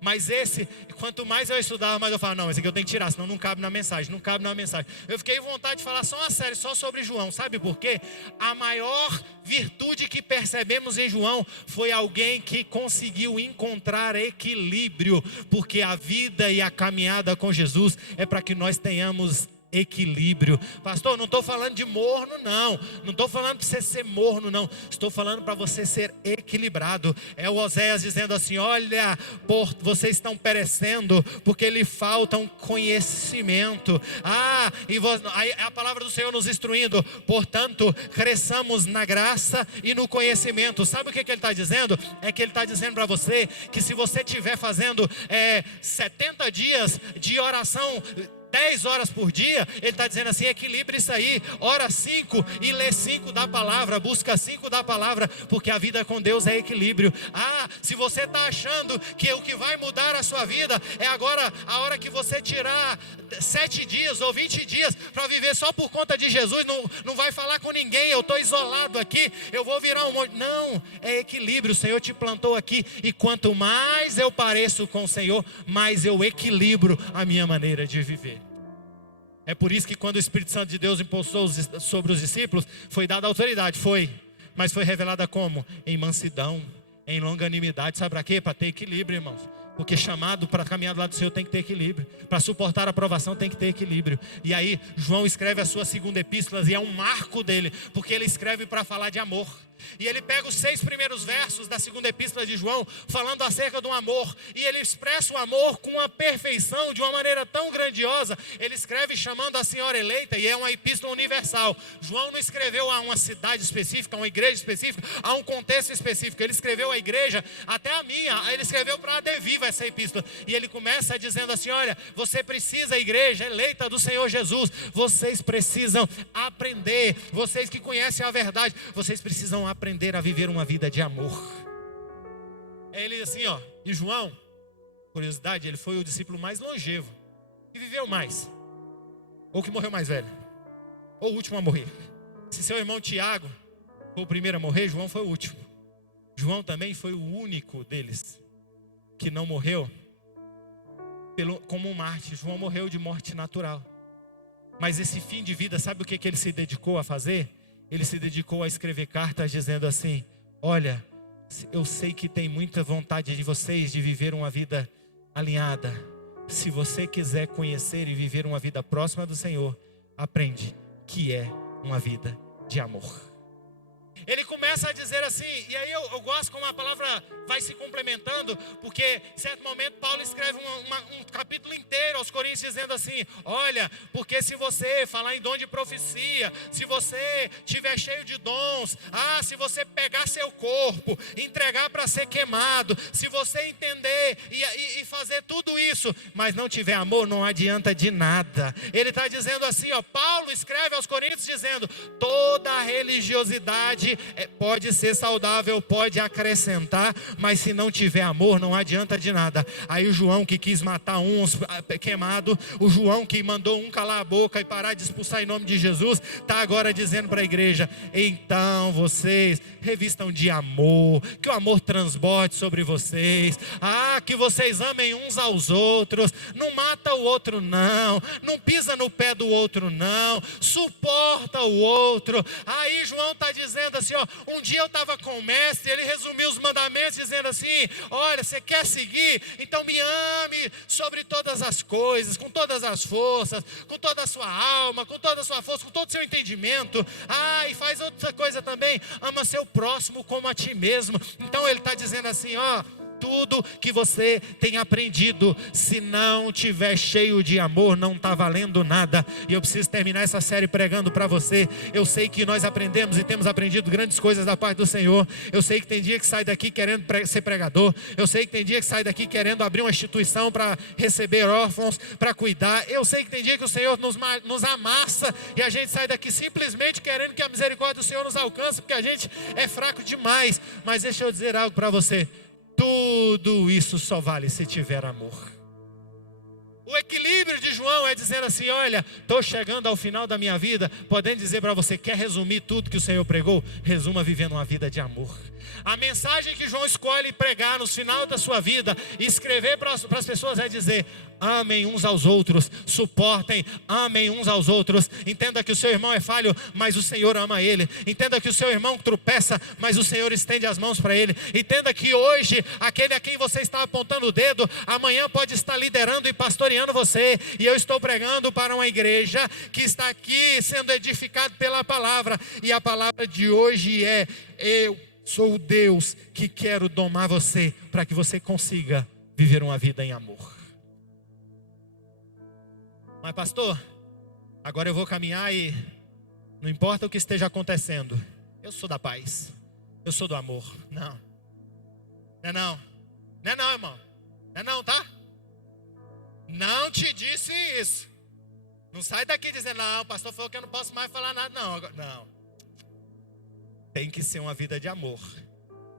Mas esse, quanto mais eu estudava, mais eu falava, não, esse aqui eu tenho que tirar, senão não cabe na mensagem, não cabe na mensagem. Eu fiquei com vontade de falar só uma série, só sobre João, sabe por quê? A maior virtude que percebemos em João foi alguém que conseguiu encontrar equilíbrio, porque a vida e a caminhada com Jesus é para que nós tenhamos equilíbrio. Pastor, não estou falando de morno, não estou falando para você ser morno, não, estou falando para você ser equilibrado. É o Oséias dizendo assim, olha, vocês estão perecendo porque lhe falta um conhecimento. Aí a palavra do Senhor nos instruindo, portanto cresçamos na graça e no conhecimento. Sabe o que ele está dizendo? É que ele está dizendo para você que se você estiver fazendo 70 dias de oração 10 horas por dia, ele está dizendo assim, equilibre isso aí, ora 5 e lê 5 da palavra, busca 5 da palavra, porque a vida com Deus é equilíbrio. Se você está achando que o que vai mudar a sua vida é agora a hora que você tirar 7 dias ou 20 dias para viver só por conta de Jesus, não vai falar com ninguém, eu estou isolado aqui, eu vou virar um monte. Não, é equilíbrio. O Senhor te plantou aqui e quanto mais eu pareço com o Senhor, mais eu equilibro a minha maneira de viver. É por isso que quando o Espírito Santo de Deus impulsou sobre os discípulos, foi dada autoridade, mas foi revelada como? Em mansidão, em longanimidade. Sabe para quê? Para ter equilíbrio, irmãos. Porque chamado para caminhar do lado do Senhor tem que ter equilíbrio. Para suportar a provação tem que ter equilíbrio. E aí João escreve a sua segunda epístola e é um marco dele, porque ele escreve para falar de amor. E ele pega os 6 primeiros versos da segunda epístola de João, falando acerca do amor, e ele expressa o amor com uma perfeição, de uma maneira tão grandiosa. Ele escreve chamando a senhora eleita, e é uma epístola universal. João não escreveu a uma cidade específica, a uma igreja específica, a um contexto específico. Ele escreveu a igreja, até a minha, ele escreveu para a Deviva essa epístola, e ele começa dizendo assim, olha, você precisa, igreja eleita do Senhor Jesus, vocês precisam aprender, vocês que conhecem a verdade, vocês precisam aprender a viver uma vida de amor. Ele assim, ó. E João, curiosidade, ele foi o discípulo mais longevo. Que viveu mais. Ou que morreu mais velho. Ou o último a morrer. Se seu irmão Tiago foi o primeiro a morrer, João foi o último. João também foi o único deles que não morreu como um mártir. João morreu de morte natural. Mas esse fim de vida, sabe o que ele se dedicou a fazer? Ele se dedicou a escrever cartas dizendo assim: olha, eu sei que tem muita vontade de vocês de viver uma vida alinhada. Se você quiser conhecer e viver uma vida próxima do Senhor, aprende que é uma vida de amor. Ele começa a dizer assim, e aí eu gosto como a palavra vai se complementando, porque em certo momento Paulo escreve um capítulo inteiro aos Coríntios dizendo assim: olha, porque se você falar em dom de profecia, se você estiver cheio de dons, se você pegar seu corpo, entregar para ser queimado, se você entender e fazer tudo isso, mas não tiver amor, não adianta de nada. Ele está dizendo assim, ó, Paulo escreve aos Coríntios dizendo: toda a religiosidade pode ser saudável, pode acrescentar, mas se não tiver amor, não adianta de nada. Aí o João que quis matar uns queimado, o João que mandou um calar a boca e parar de expulsar em nome de Jesus, está agora dizendo para a igreja: então vocês revistam de amor, que o amor transborde sobre vocês, que vocês amem uns aos outros, não mata o outro não pisa no pé do outro não, suporta o outro. Aí João está dizendo assim, ó, um dia eu estava com o mestre, ele resumiu os mandamentos dizendo assim: olha, você quer seguir? Então me ame sobre todas as coisas, com todas as forças, com toda a sua alma, com toda a sua força, com todo o seu entendimento. E faz outra coisa também: ama seu próximo como a ti mesmo. Então ele está dizendo assim, ó, tudo que você tem aprendido, se não tiver cheio de amor, não está valendo nada. E eu preciso terminar essa série pregando para você. Eu sei que nós aprendemos e temos aprendido grandes coisas da parte do Senhor. Eu sei que tem dia que sai daqui querendo ser pregador. Eu sei que tem dia que sai daqui querendo abrir uma instituição para receber órfãos, para cuidar. Eu sei que tem dia que o Senhor nos amassa e a gente sai daqui simplesmente querendo que a misericórdia do Senhor nos alcance, porque a gente é fraco demais. Mas deixa eu dizer algo para você: tudo isso só vale se tiver amor. O equilíbrio de João é dizendo assim: olha, estou chegando ao final da minha vida, podendo dizer para você, quer resumir tudo que o Senhor pregou? Resuma vivendo uma vida de amor. A mensagem que João escolhe pregar no final da sua vida e escrever para as pessoas é dizer: amem uns aos outros, suportem, amem uns aos outros. Entenda que o seu irmão é falho, mas o Senhor ama ele. Entenda que o seu irmão tropeça, mas o Senhor estende as mãos para ele. Entenda que hoje, aquele a quem você está apontando o dedo, amanhã pode estar liderando e pastoreando você. E eu estou pregando para uma igreja que está aqui sendo edificado pela palavra. E a palavra de hoje é: eu sou o Deus que quero domar você, para que você consiga viver uma vida em amor. Mas pastor, agora eu vou caminhar e não importa o que esteja acontecendo, eu sou da paz, eu sou do amor. Não, não é não, irmão. Não é não, tá? Não te disse isso. Não sai daqui dizendo: não, o pastor falou que eu não posso mais falar nada. Não. Tem que ser uma vida de amor,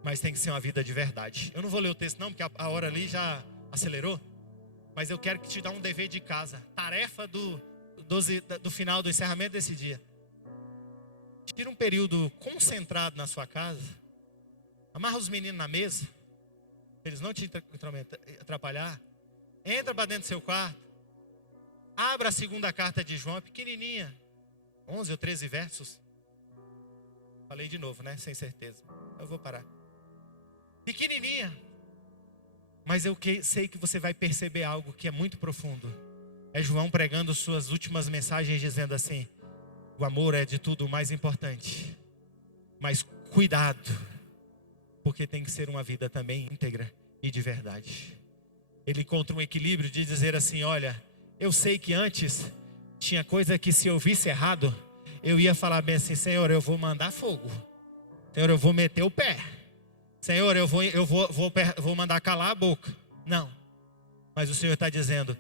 mas tem que ser uma vida de verdade. Eu não vou ler o texto não, porque a hora ali já acelerou. Mas eu quero que te dá um dever de casa. Tarefa do final do encerramento desse dia. Tira um período concentrado na sua casa. Amarra os meninos na mesa, eles não te atrapalhar. Entra para dentro do seu quarto. Abra a segunda carta de João, pequenininha, 11 ou 13 versos. Falei de novo, né? Sem certeza. Eu vou parar. Pequenininha. Mas eu sei que você vai perceber algo que é muito profundo. É João pregando suas últimas mensagens dizendo assim: o amor é de tudo o mais importante. Mas cuidado, porque tem que ser uma vida também íntegra e de verdade. Ele encontra um equilíbrio de dizer assim: olha, eu sei que antes tinha coisa que se eu visse errado, eu ia falar bem assim: Senhor, eu vou mandar fogo. Senhor, eu vou meter o pé. Senhor, eu vou mandar calar a boca. Não. Mas o Senhor está dizendo: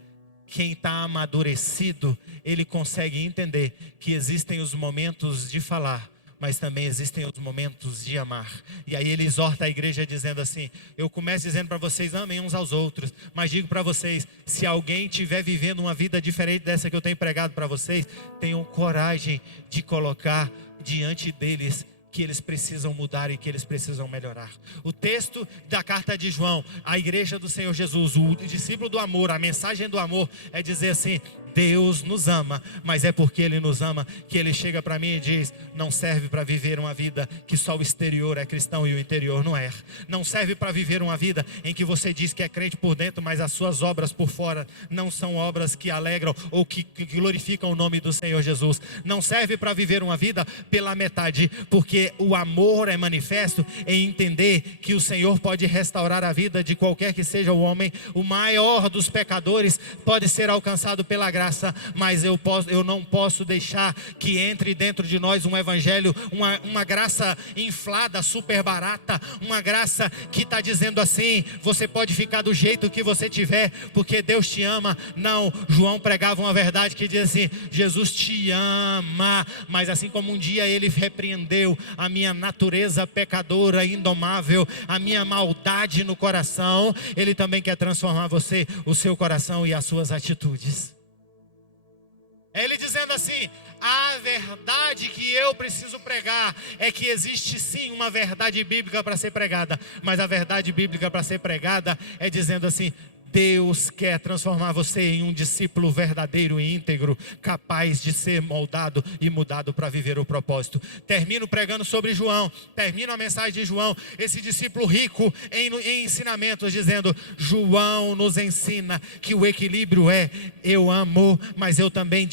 quem está amadurecido, ele consegue entender que existem os momentos de falar, mas também existem os momentos de amar. E aí ele exorta a igreja dizendo assim: eu começo dizendo para vocês, amem uns aos outros, mas digo para vocês, se alguém estiver vivendo uma vida diferente dessa que eu tenho pregado para vocês, tenham coragem de colocar diante deles que eles precisam mudar e que eles precisam melhorar. O texto da carta de João, a igreja do Senhor Jesus, o discípulo do amor, a mensagem do amor é dizer assim: Deus nos ama, mas é porque Ele nos ama que Ele chega para mim e diz: não serve para viver uma vida que só o exterior é cristão e o interior não é. Não serve para viver uma vida em que você diz que é crente por dentro, mas as suas obras por fora não são obras que alegram ou que glorificam o nome do Senhor Jesus. Não serve para viver uma vida pela metade, porque o amor é manifesto em entender que o Senhor pode restaurar a vida de qualquer que seja o homem. O maior dos pecadores pode ser alcançado pela graça, mas eu não posso deixar que entre dentro de nós um evangelho, uma graça inflada, super barata, uma graça que está dizendo assim: você pode ficar do jeito que você tiver, porque Deus te ama. Não, João pregava uma verdade que diz assim: Jesus te ama, mas assim como um dia Ele repreendeu a minha natureza pecadora, indomável, a minha maldade no coração, Ele também quer transformar você, o seu coração e as suas atitudes. É Ele dizendo assim: a verdade que eu preciso pregar é que existe sim uma verdade bíblica para ser pregada, mas a verdade bíblica para ser pregada é dizendo assim: Deus quer transformar você em um discípulo verdadeiro e íntegro, capaz de ser moldado e mudado para viver o propósito. Termino pregando sobre João, termino a mensagem de João, esse discípulo rico em ensinamentos, dizendo: João nos ensina que o equilíbrio é: eu amo, mas eu também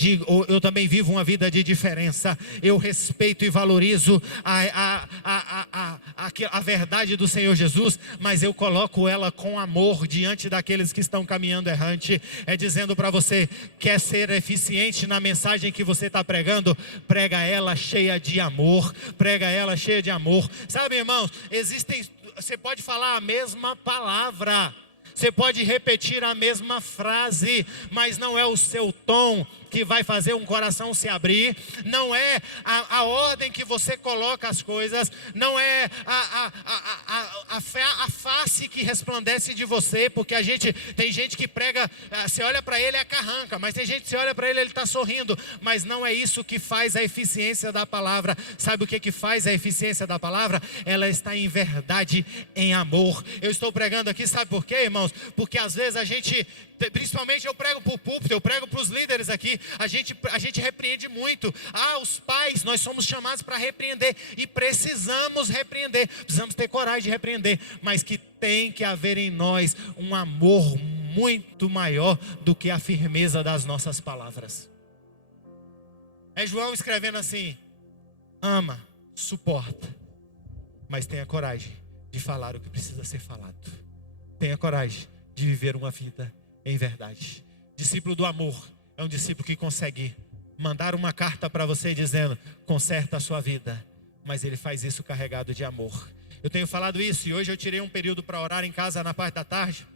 vivo uma vida de diferença. Eu respeito e valorizo a verdade do Senhor Jesus, mas eu coloco ela com amor diante daqueles que estão caminhando errante. É dizendo para você: quer ser eficiente na mensagem que você está pregando? Prega ela cheia de amor, prega ela cheia de amor. Sabe, irmãos, você pode falar a mesma palavra, você pode repetir a mesma frase, mas não é o seu tom que vai fazer um coração se abrir, não é a ordem que você coloca as coisas, não é a face que resplandece de você, porque tem gente que prega, você olha para ele é carranca, mas tem gente que você olha para ele está sorrindo, mas não é isso que faz a eficiência da palavra. Sabe o que faz a eficiência da palavra? Ela está em verdade, em amor. Eu estou pregando aqui, sabe por quê, irmãos? Porque às vezes principalmente eu prego para o púlpito, eu prego para os líderes aqui, a gente repreende muito. Os pais, nós somos chamados para repreender, e precisamos repreender, precisamos ter coragem de repreender, mas que tem que haver em nós um amor muito maior do que a firmeza das nossas palavras. É João escrevendo assim: ama, suporta, mas tenha coragem de falar o que precisa ser falado. Tenha coragem de viver uma vida em verdade. Discípulo do amor é um discípulo que consegue mandar uma carta para você dizendo: conserta a sua vida, mas ele faz isso carregado de amor. Eu tenho falado isso, e hoje eu tirei um período para orar em casa na parte da tarde,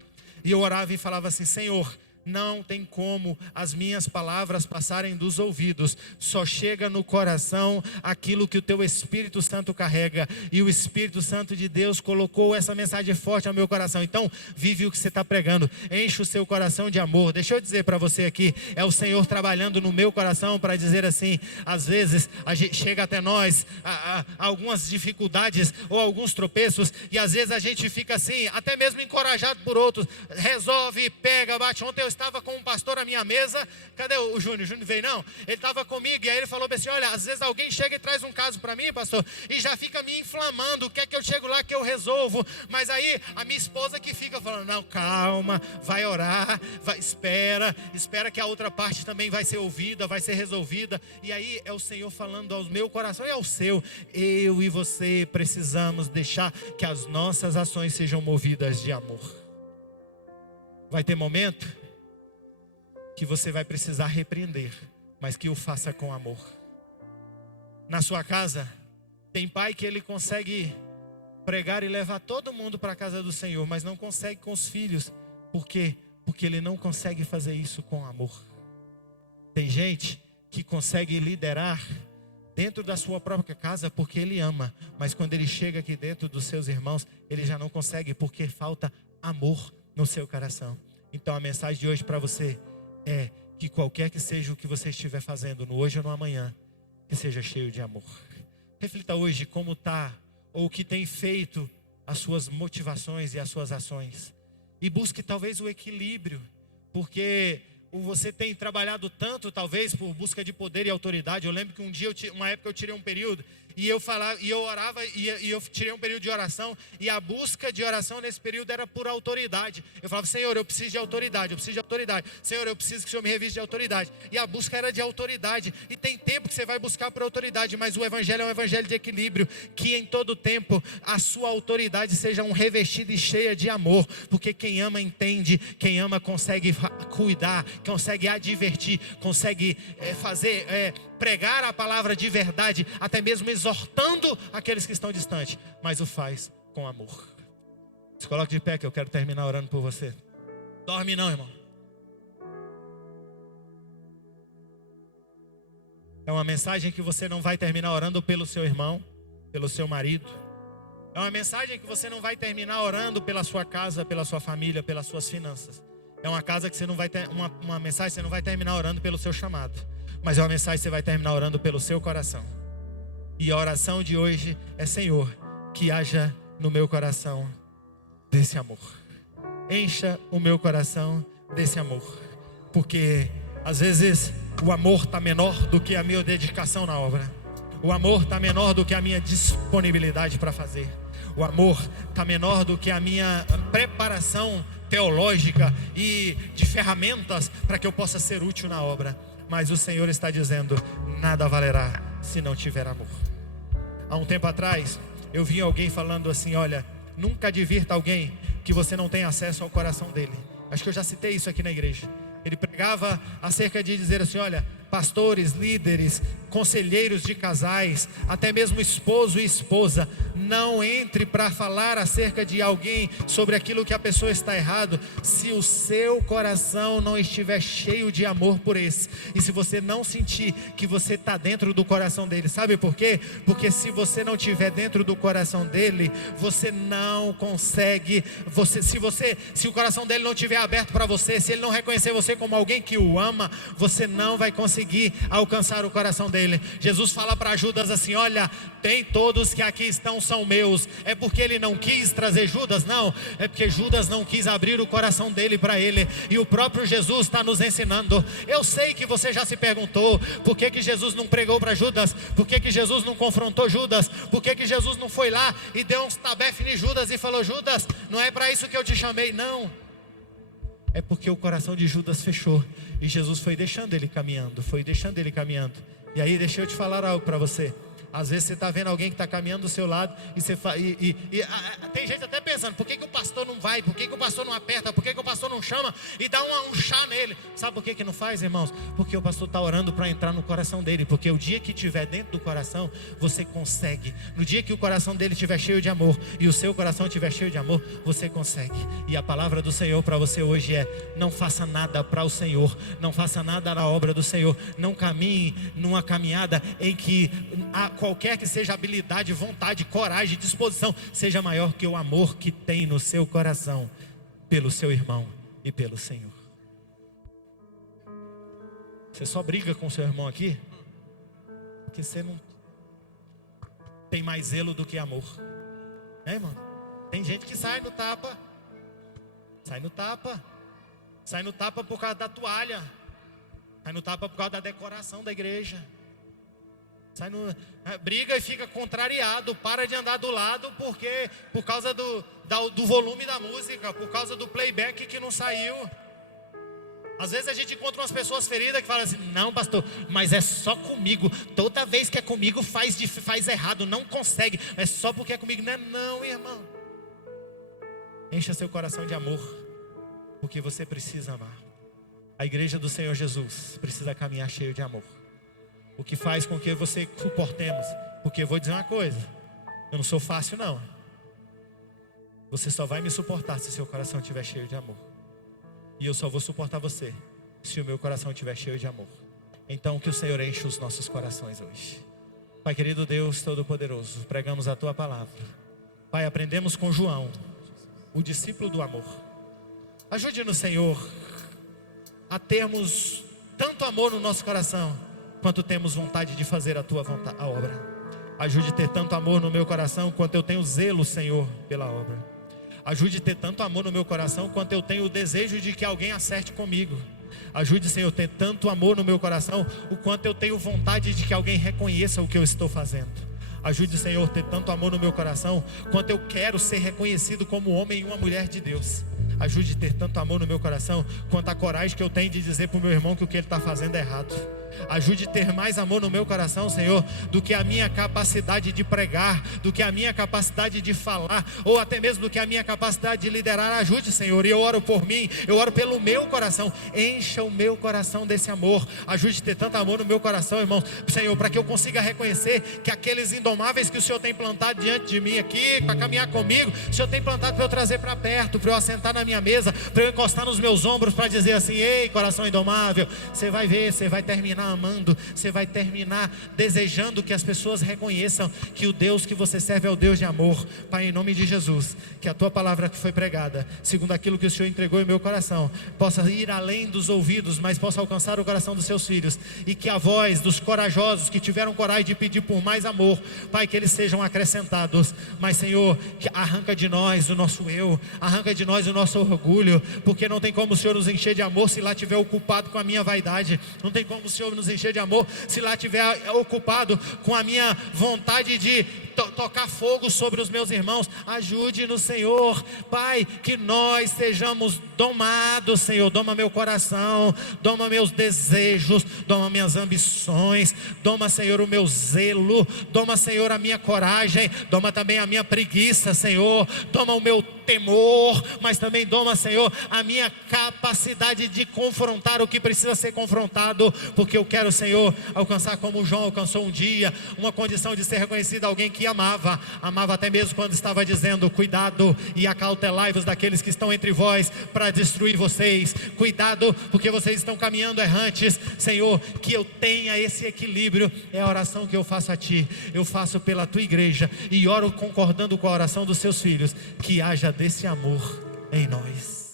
e eu orava e falava assim: Senhor, não tem como as minhas palavras passarem dos ouvidos, só chega no coração aquilo que o teu Espírito Santo carrega, e o Espírito Santo de Deus colocou essa mensagem forte ao meu coração. Então vive o que você está pregando, enche o seu coração de amor. Deixa eu dizer para você aqui, é o Senhor trabalhando no meu coração para dizer assim: às vezes a gente chega até nós algumas dificuldades ou alguns tropeços, e às vezes a gente fica assim, até mesmo encorajado por outros, resolve, pega, bate. Ontem eu estava com um pastor à minha mesa. Cadê o Júnior? O Júnior veio não? Ele estava comigo, e aí ele falou assim: olha, às vezes alguém chega e traz um caso para mim, pastor, e já fica me inflamando, quer que eu chego lá que eu resolvo, mas aí a minha esposa que fica falando: não, calma, vai orar, espera que a outra parte também vai ser ouvida, vai ser resolvida. E aí é o Senhor falando ao meu coração e ao seu: eu e você precisamos deixar que as nossas ações sejam movidas de amor. Vai ter momento que você vai precisar repreender, mas que o faça com amor. Na sua casa, tem pai que ele consegue pregar e levar todo mundo para a casa do Senhor, mas não consegue com os filhos. Por quê? Porque ele não consegue fazer isso com amor. Tem gente que consegue liderar dentro da sua própria casa porque ele ama, mas quando ele chega aqui dentro dos seus irmãos, ele já não consegue porque falta amor no seu coração. Então a mensagem de hoje para você é que qualquer que seja o que você estiver fazendo, no hoje ou no amanhã, que seja cheio de amor. Reflita hoje como está, ou o que tem feito as suas motivações e as suas ações. E busque talvez o equilíbrio, porque você tem trabalhado tanto, talvez, por busca de poder e autoridade. Eu lembro que um dia, uma época eu tirei um período, e eu falava, e eu orava, e eu tirei um período de oração, e a busca de oração nesse período era por autoridade. Eu falava, Senhor, eu preciso de autoridade, eu preciso de autoridade. Senhor, eu preciso que o Senhor me reviste de autoridade. E a busca era de autoridade. E tem tempo que você vai buscar por autoridade, mas o evangelho é um evangelho de equilíbrio, que em todo tempo a sua autoridade seja um revestida e cheia de amor, porque quem ama entende, quem ama consegue cuidar, consegue advertir, consegue pregar a palavra de verdade, até mesmo exortando aqueles que estão distantes, mas o faz com amor. Se coloque de pé que eu quero terminar orando por você. Dorme não, irmão. É uma mensagem que você não vai terminar orando pelo seu irmão, pelo seu marido. É uma mensagem que você não vai terminar orando pela sua casa, pela sua família, pelas suas finanças. É uma casa que você não vai ter, uma mensagem que você não vai terminar orando pelo seu chamado, mas é uma mensagem que você vai terminar orando pelo seu coração. E a oração de hoje é: Senhor, que haja no meu coração desse amor. Encha o meu coração desse amor. Porque às vezes o amor está menor do que a minha dedicação na obra. O amor está menor do que a minha disponibilidade para fazer. O amor está menor do que a minha preparação teológica e de ferramentas para que eu possa ser útil na obra. Mas o Senhor está dizendo: nada valerá se não tiver amor. Há um tempo atrás eu vi alguém falando assim: olha, nunca advirta alguém que você não tem acesso ao coração dele. Acho que eu já citei isso aqui na igreja. Ele pregava acerca de dizer assim: olha, pastores, líderes, conselheiros de casais, até mesmo esposo e esposa, não entre para falar acerca de alguém sobre aquilo que a pessoa está errado, se o seu coração não estiver cheio de amor por esse, e se você não sentir que você está dentro do coração dele. Sabe por quê? Porque se você não estiver dentro do coração dele, você não consegue, se o coração dele não estiver aberto para você, se ele não reconhecer você como alguém que o ama, você não vai conseguir alcançar o coração dele. Jesus fala para Judas assim: olha, tem todos que aqui estão são meus. É porque ele não quis trazer Judas? Não, é porque Judas não quis abrir o coração dele para ele. E o próprio Jesus está nos ensinando. Eu sei que você já se perguntou: por que que Jesus não pregou para Judas? Por que que Jesus não confrontou Judas? Por que que Jesus não foi lá e deu uns tabefes em Judas e falou: Judas, não é para isso que eu te chamei? Não, é porque o coração de Judas fechou, e Jesus foi deixando ele caminhando, E aí deixa eu te falar algo para você. Às vezes você está vendo alguém que está caminhando do seu lado, e você tem gente até pensando: por que que o pastor não vai? Por que que o pastor não aperta? Por que que o pastor não chama e dá um chá nele? Sabe por que que não faz, irmãos? Porque o pastor está orando para entrar no coração dele. Porque o dia que estiver dentro do coração, você consegue. No dia que o coração dele estiver cheio de amor e o seu coração estiver cheio de amor, você consegue. E a palavra do Senhor para você hoje é: não faça nada para o Senhor, não faça nada na obra do Senhor, não caminhe numa caminhada em que qualquer que seja a habilidade, vontade, coragem, disposição, seja maior que o amor que tem no seu coração pelo seu irmão e pelo Senhor. Você só briga com seu irmão aqui porque você não tem mais zelo do que amor, né, irmão? Tem gente que sai no tapa por causa da toalha, sai no tapa por causa da decoração da igreja, briga e fica contrariado, para de andar do lado por causa do volume da música, por causa do playback que não saiu. Às vezes a gente encontra umas pessoas feridas que falam assim: não, pastor, mas é só comigo, toda vez que é comigo faz errado, não consegue, é só porque é comigo. Não, irmão. Encha seu coração de amor, porque você precisa amar. A igreja do Senhor Jesus precisa caminhar cheio de amor, o que faz com que você suportemos. Porque eu vou dizer uma coisa: eu não sou fácil não. Você só vai me suportar se seu coração estiver cheio de amor. E eu só vou suportar você se o meu coração estiver cheio de amor. Então que o Senhor enche os nossos corações hoje. Pai querido Deus Todo-Poderoso, pregamos a Tua palavra. Pai, aprendemos com João, o discípulo do amor. Ajude-nos, Senhor, a termos tanto amor no nosso coração, quanto temos vontade de fazer a Tua a obra. Ajude a ter tanto amor no meu coração, quanto eu tenho zelo, Senhor, pela obra. Ajude a ter tanto amor no meu coração, quanto eu tenho o desejo de que alguém acerte comigo. Ajude, Senhor, a ter tanto amor no meu coração, o quanto eu tenho vontade de que alguém reconheça o que eu estou fazendo. Ajude, Senhor, a ter tanto amor no meu coração, quanto eu quero ser reconhecido como homem e uma mulher de Deus. Ajude a ter tanto amor no meu coração, quanto a coragem que eu tenho de dizer para o meu irmão que o que ele está fazendo é errado. Ajude a ter mais amor no meu coração, Senhor, do que a minha capacidade de pregar, do que a minha capacidade de falar, ou até mesmo do que a minha capacidade de liderar. Ajude, Senhor, e eu oro por mim, eu oro pelo meu coração. Encha o meu coração desse amor. Ajude a ter tanto amor no meu coração, irmão, Senhor, para que eu consiga reconhecer que aqueles indomáveis que o Senhor tem plantado diante de mim aqui, para caminhar comigo, o Senhor tem plantado para eu trazer para perto, para eu assentar na minha mesa, para eu encostar nos meus ombros, para dizer assim: ei, coração indomável, você vai ver, você vai terminar amando, você vai terminar desejando que as pessoas reconheçam que o Deus que você serve é o Deus de amor. Pai, em nome de Jesus, que a Tua palavra que foi pregada, segundo aquilo que o Senhor entregou em meu coração, possa ir além dos ouvidos, mas possa alcançar o coração dos seus filhos, e que a voz dos corajosos que tiveram coragem de pedir por mais amor, Pai, que eles sejam acrescentados. Mas, Senhor, que arranca de nós o nosso eu, arranca de nós o nosso orgulho, porque não tem como o Senhor nos encher de amor se lá estiver ocupado com a minha vaidade. Não tem como o Senhor nos encher de amor se lá estiver ocupado com a minha vontade de tocar fogo sobre os meus irmãos. Ajude-nos, Senhor, Pai, que nós sejamos domados, Senhor. Doma meu coração, doma meus desejos, doma minhas ambições, doma, Senhor, o meu zelo, doma, Senhor, a minha coragem, doma também a minha preguiça, Senhor, doma o meu temor, mas também doma, Senhor, a minha capacidade de confrontar o que precisa ser confrontado, porque eu quero, Senhor, alcançar como João alcançou um dia, uma condição de ser reconhecido, alguém que amava até mesmo quando estava dizendo: cuidado e acautelai-vos daqueles que estão entre vós para destruir vocês. Cuidado, porque vocês estão caminhando errantes. Senhor, que eu tenha esse equilíbrio. É a oração que eu faço a Ti, eu faço pela Tua igreja, e oro concordando com a oração dos Seus filhos, que haja desse amor em nós.